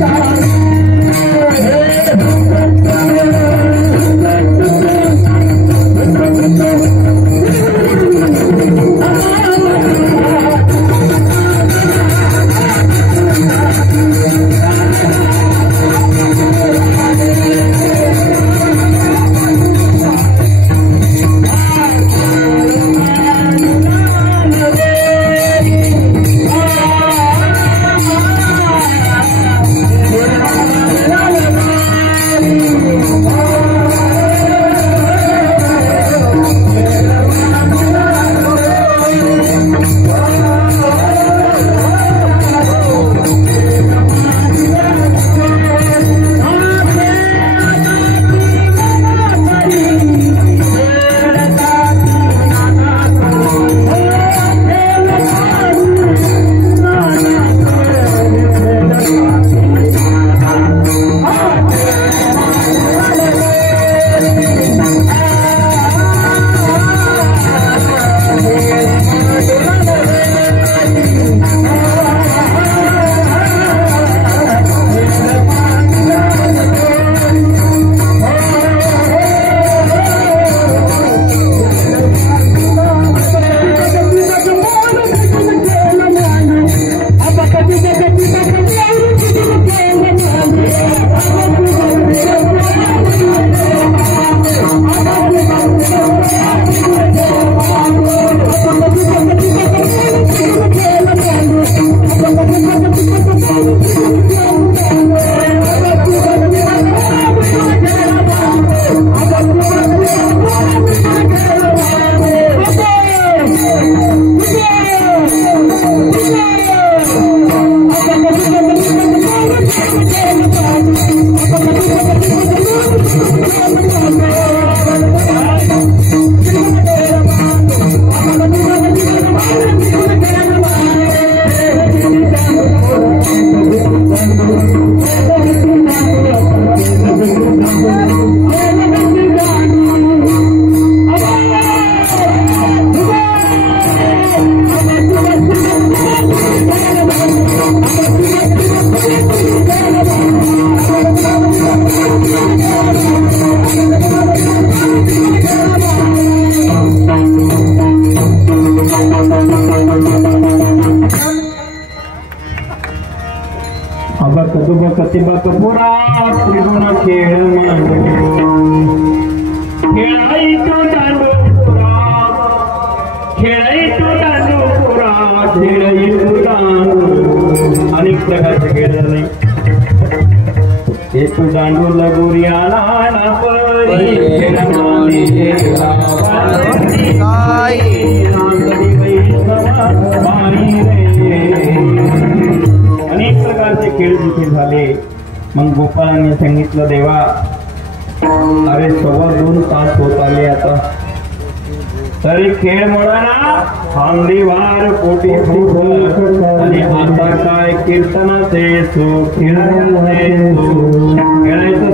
Thank you. त्रिलोकपुरा त्रिगुण खेळ खेळाई तो दांडूपुरा खेळाई तो दांडूपुरा खेळाई तो दांडू अनेक प्रकारचे खेळ झाले तू दांडू लगोरी आला परी अनेक प्रकारचे खेळ तिथे झाले. मग गोपाळांनी सांगितलं देवा अरे 2.25 तास होत आले आता तरी खेळ म्हणा फांदी वार पोटी आणि आता काय कीर्तनाचे सुख खेळायचं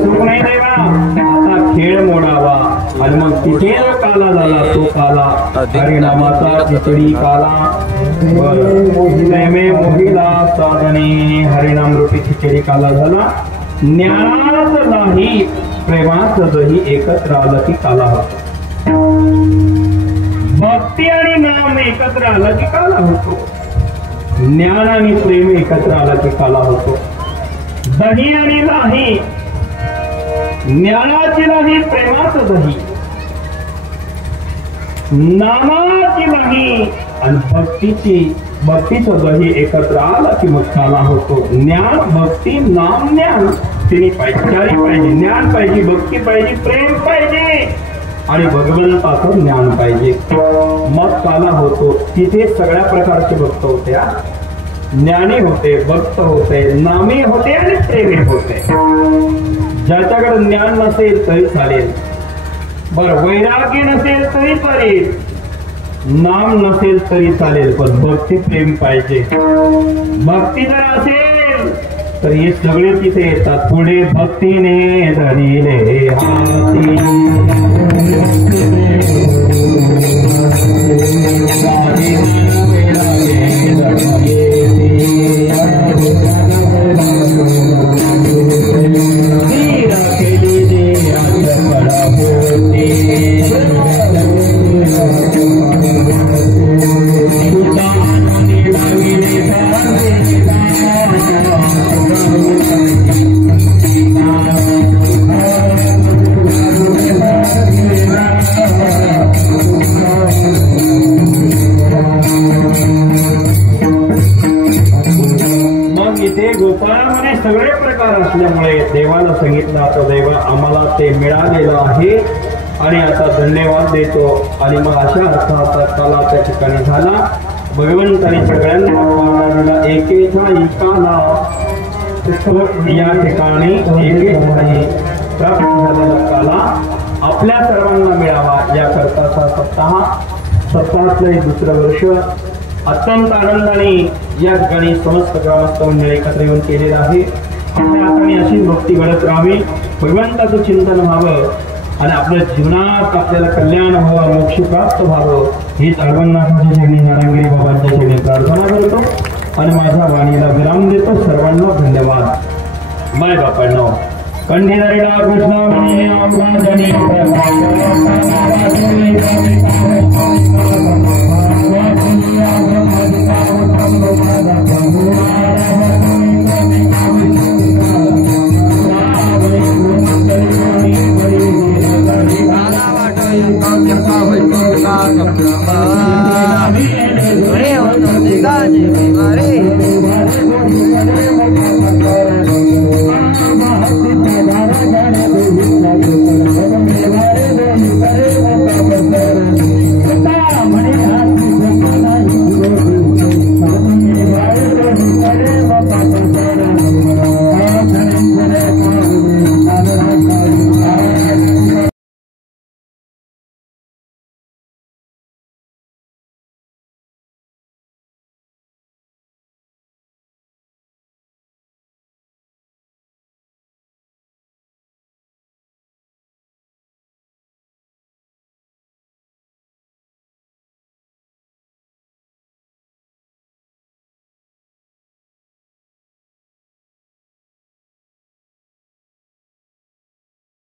सुख नाही देवा आता खेळ मोडावा. आणि मग तिथे जो काला झाला तो काला हरिनामाचा खिचडी काला मोहिला साधने हरिनाम रूपी खिचडी काला झाला. ज्ञानाच नाही प्रेमाच दही एकत्र आलं की काला होतो. भक्ती आणि नाम एकत्र आला की काला होतो. ज्ञान आणि प्रेम एकत्र आला की काला होतो. दही आणि लाही ज्ञानाची लाही प्रेमाचं दही नामाची लाही आणि भक्तीचं दही एकत्र आला की मग काला होतो. ज्ञान भक्ती नाम ज्ञान तिने चारी पाहिजे. ज्ञान पाहिजे भक्ती पाहिजे प्रेम पाहिजे आणि भगवंताचं ज्ञान पाहिजे मग काला होतो. तिथे सगळ्या प्रकारचे भक्त होते ज्ञानी होते भक्त होते नामी होते आणि प्रेमी होते. ज्याच्याकडे ज्ञान नसेल तरी चालेल बरं वैराग्य नसेल तरी चालेल नाम नसेल तरी चालेल पण भक्ती प्रेम पाहिजे. भक्ती जर असेल तर हे सगळे तिथे येतात. पुढे भक्तीने धरिले हाती गोपाळामध्ये सगळे प्रकार असल्यामुळे देवाला सांगितलं आता देवा आम्हाला ते मिळालेलं आहे आणि आता धन्यवाद देतो. आणि मग अशा अर्थाचा काला त्या ठिकाणी झाला. भगवंताने सगळ्यांना एकेचा इकाला या ठिकाणी एकेचाही प्राप्त झालेला काला आपल्या सर्वांना मिळावा याकरताचा सप्ताहातलं दुसरं वर्ष अत्यंत आनंदाने या ठिकाणी समस्त ग्रामस्थ मंडळी एकत्र येऊन केलेलं आहे. आता अशी भक्ती घडत राहावी भगवंताचं चिंतन व्हावं आणि आपल्या जीवनात आपल्याला कल्याण व्हावं मोक्ष प्राप्त व्हावं हीच अडवणनाथाच्या चरणी नारायणगिरी बाबांच्या चरणी प्रार्थना करतो आणि माझ्या वाणीला विराम देतो. सर्वांना धन्यवाद. माय बापांनो कंठीधरिला कृष्ण म्हणे